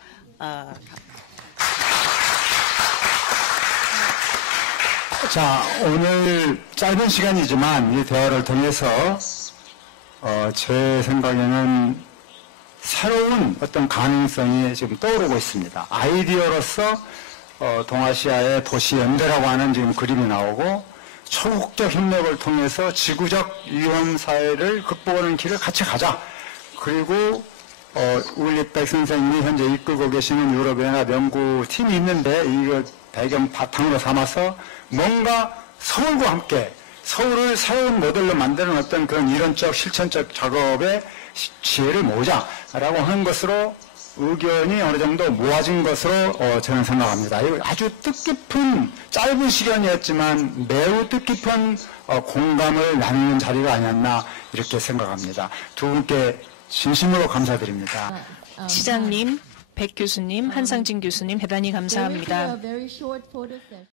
자, 오늘 짧은 시간이지만 이 대화를 통해서 제 생각에는 새로운 어떤 가능성이 지금 떠오르고 있습니다. 아이디어로서 동아시아의 도시 연대라고 하는 지금 그림이 나오고 초국적 협력을 통해서 지구적 위험 사회를 극복하는 길을 같이 가자. 그리고 울리백 선생님이 현재 이끌고 계시는 유럽연합 연구팀이 있는데 이거 배경 바탕으로 삼아서 뭔가 서울과 함께 서울을 새로운 모델로 만드는 어떤 그런 이론적 실천적 작업에 지혜를 모으자라고 하는 것으로 의견이 어느 정도 모아진 것으로 저는 생각합니다. 이거 아주 뜻깊은 짧은 시간이었지만 매우 뜻깊은 공감을 나누는 자리가 아니었나 이렇게 생각합니다. 두 분께 진심으로 감사드립니다. 시장님, 백 교수님, 한상진 교수님 대단히 감사합니다. There will be a very short photo session.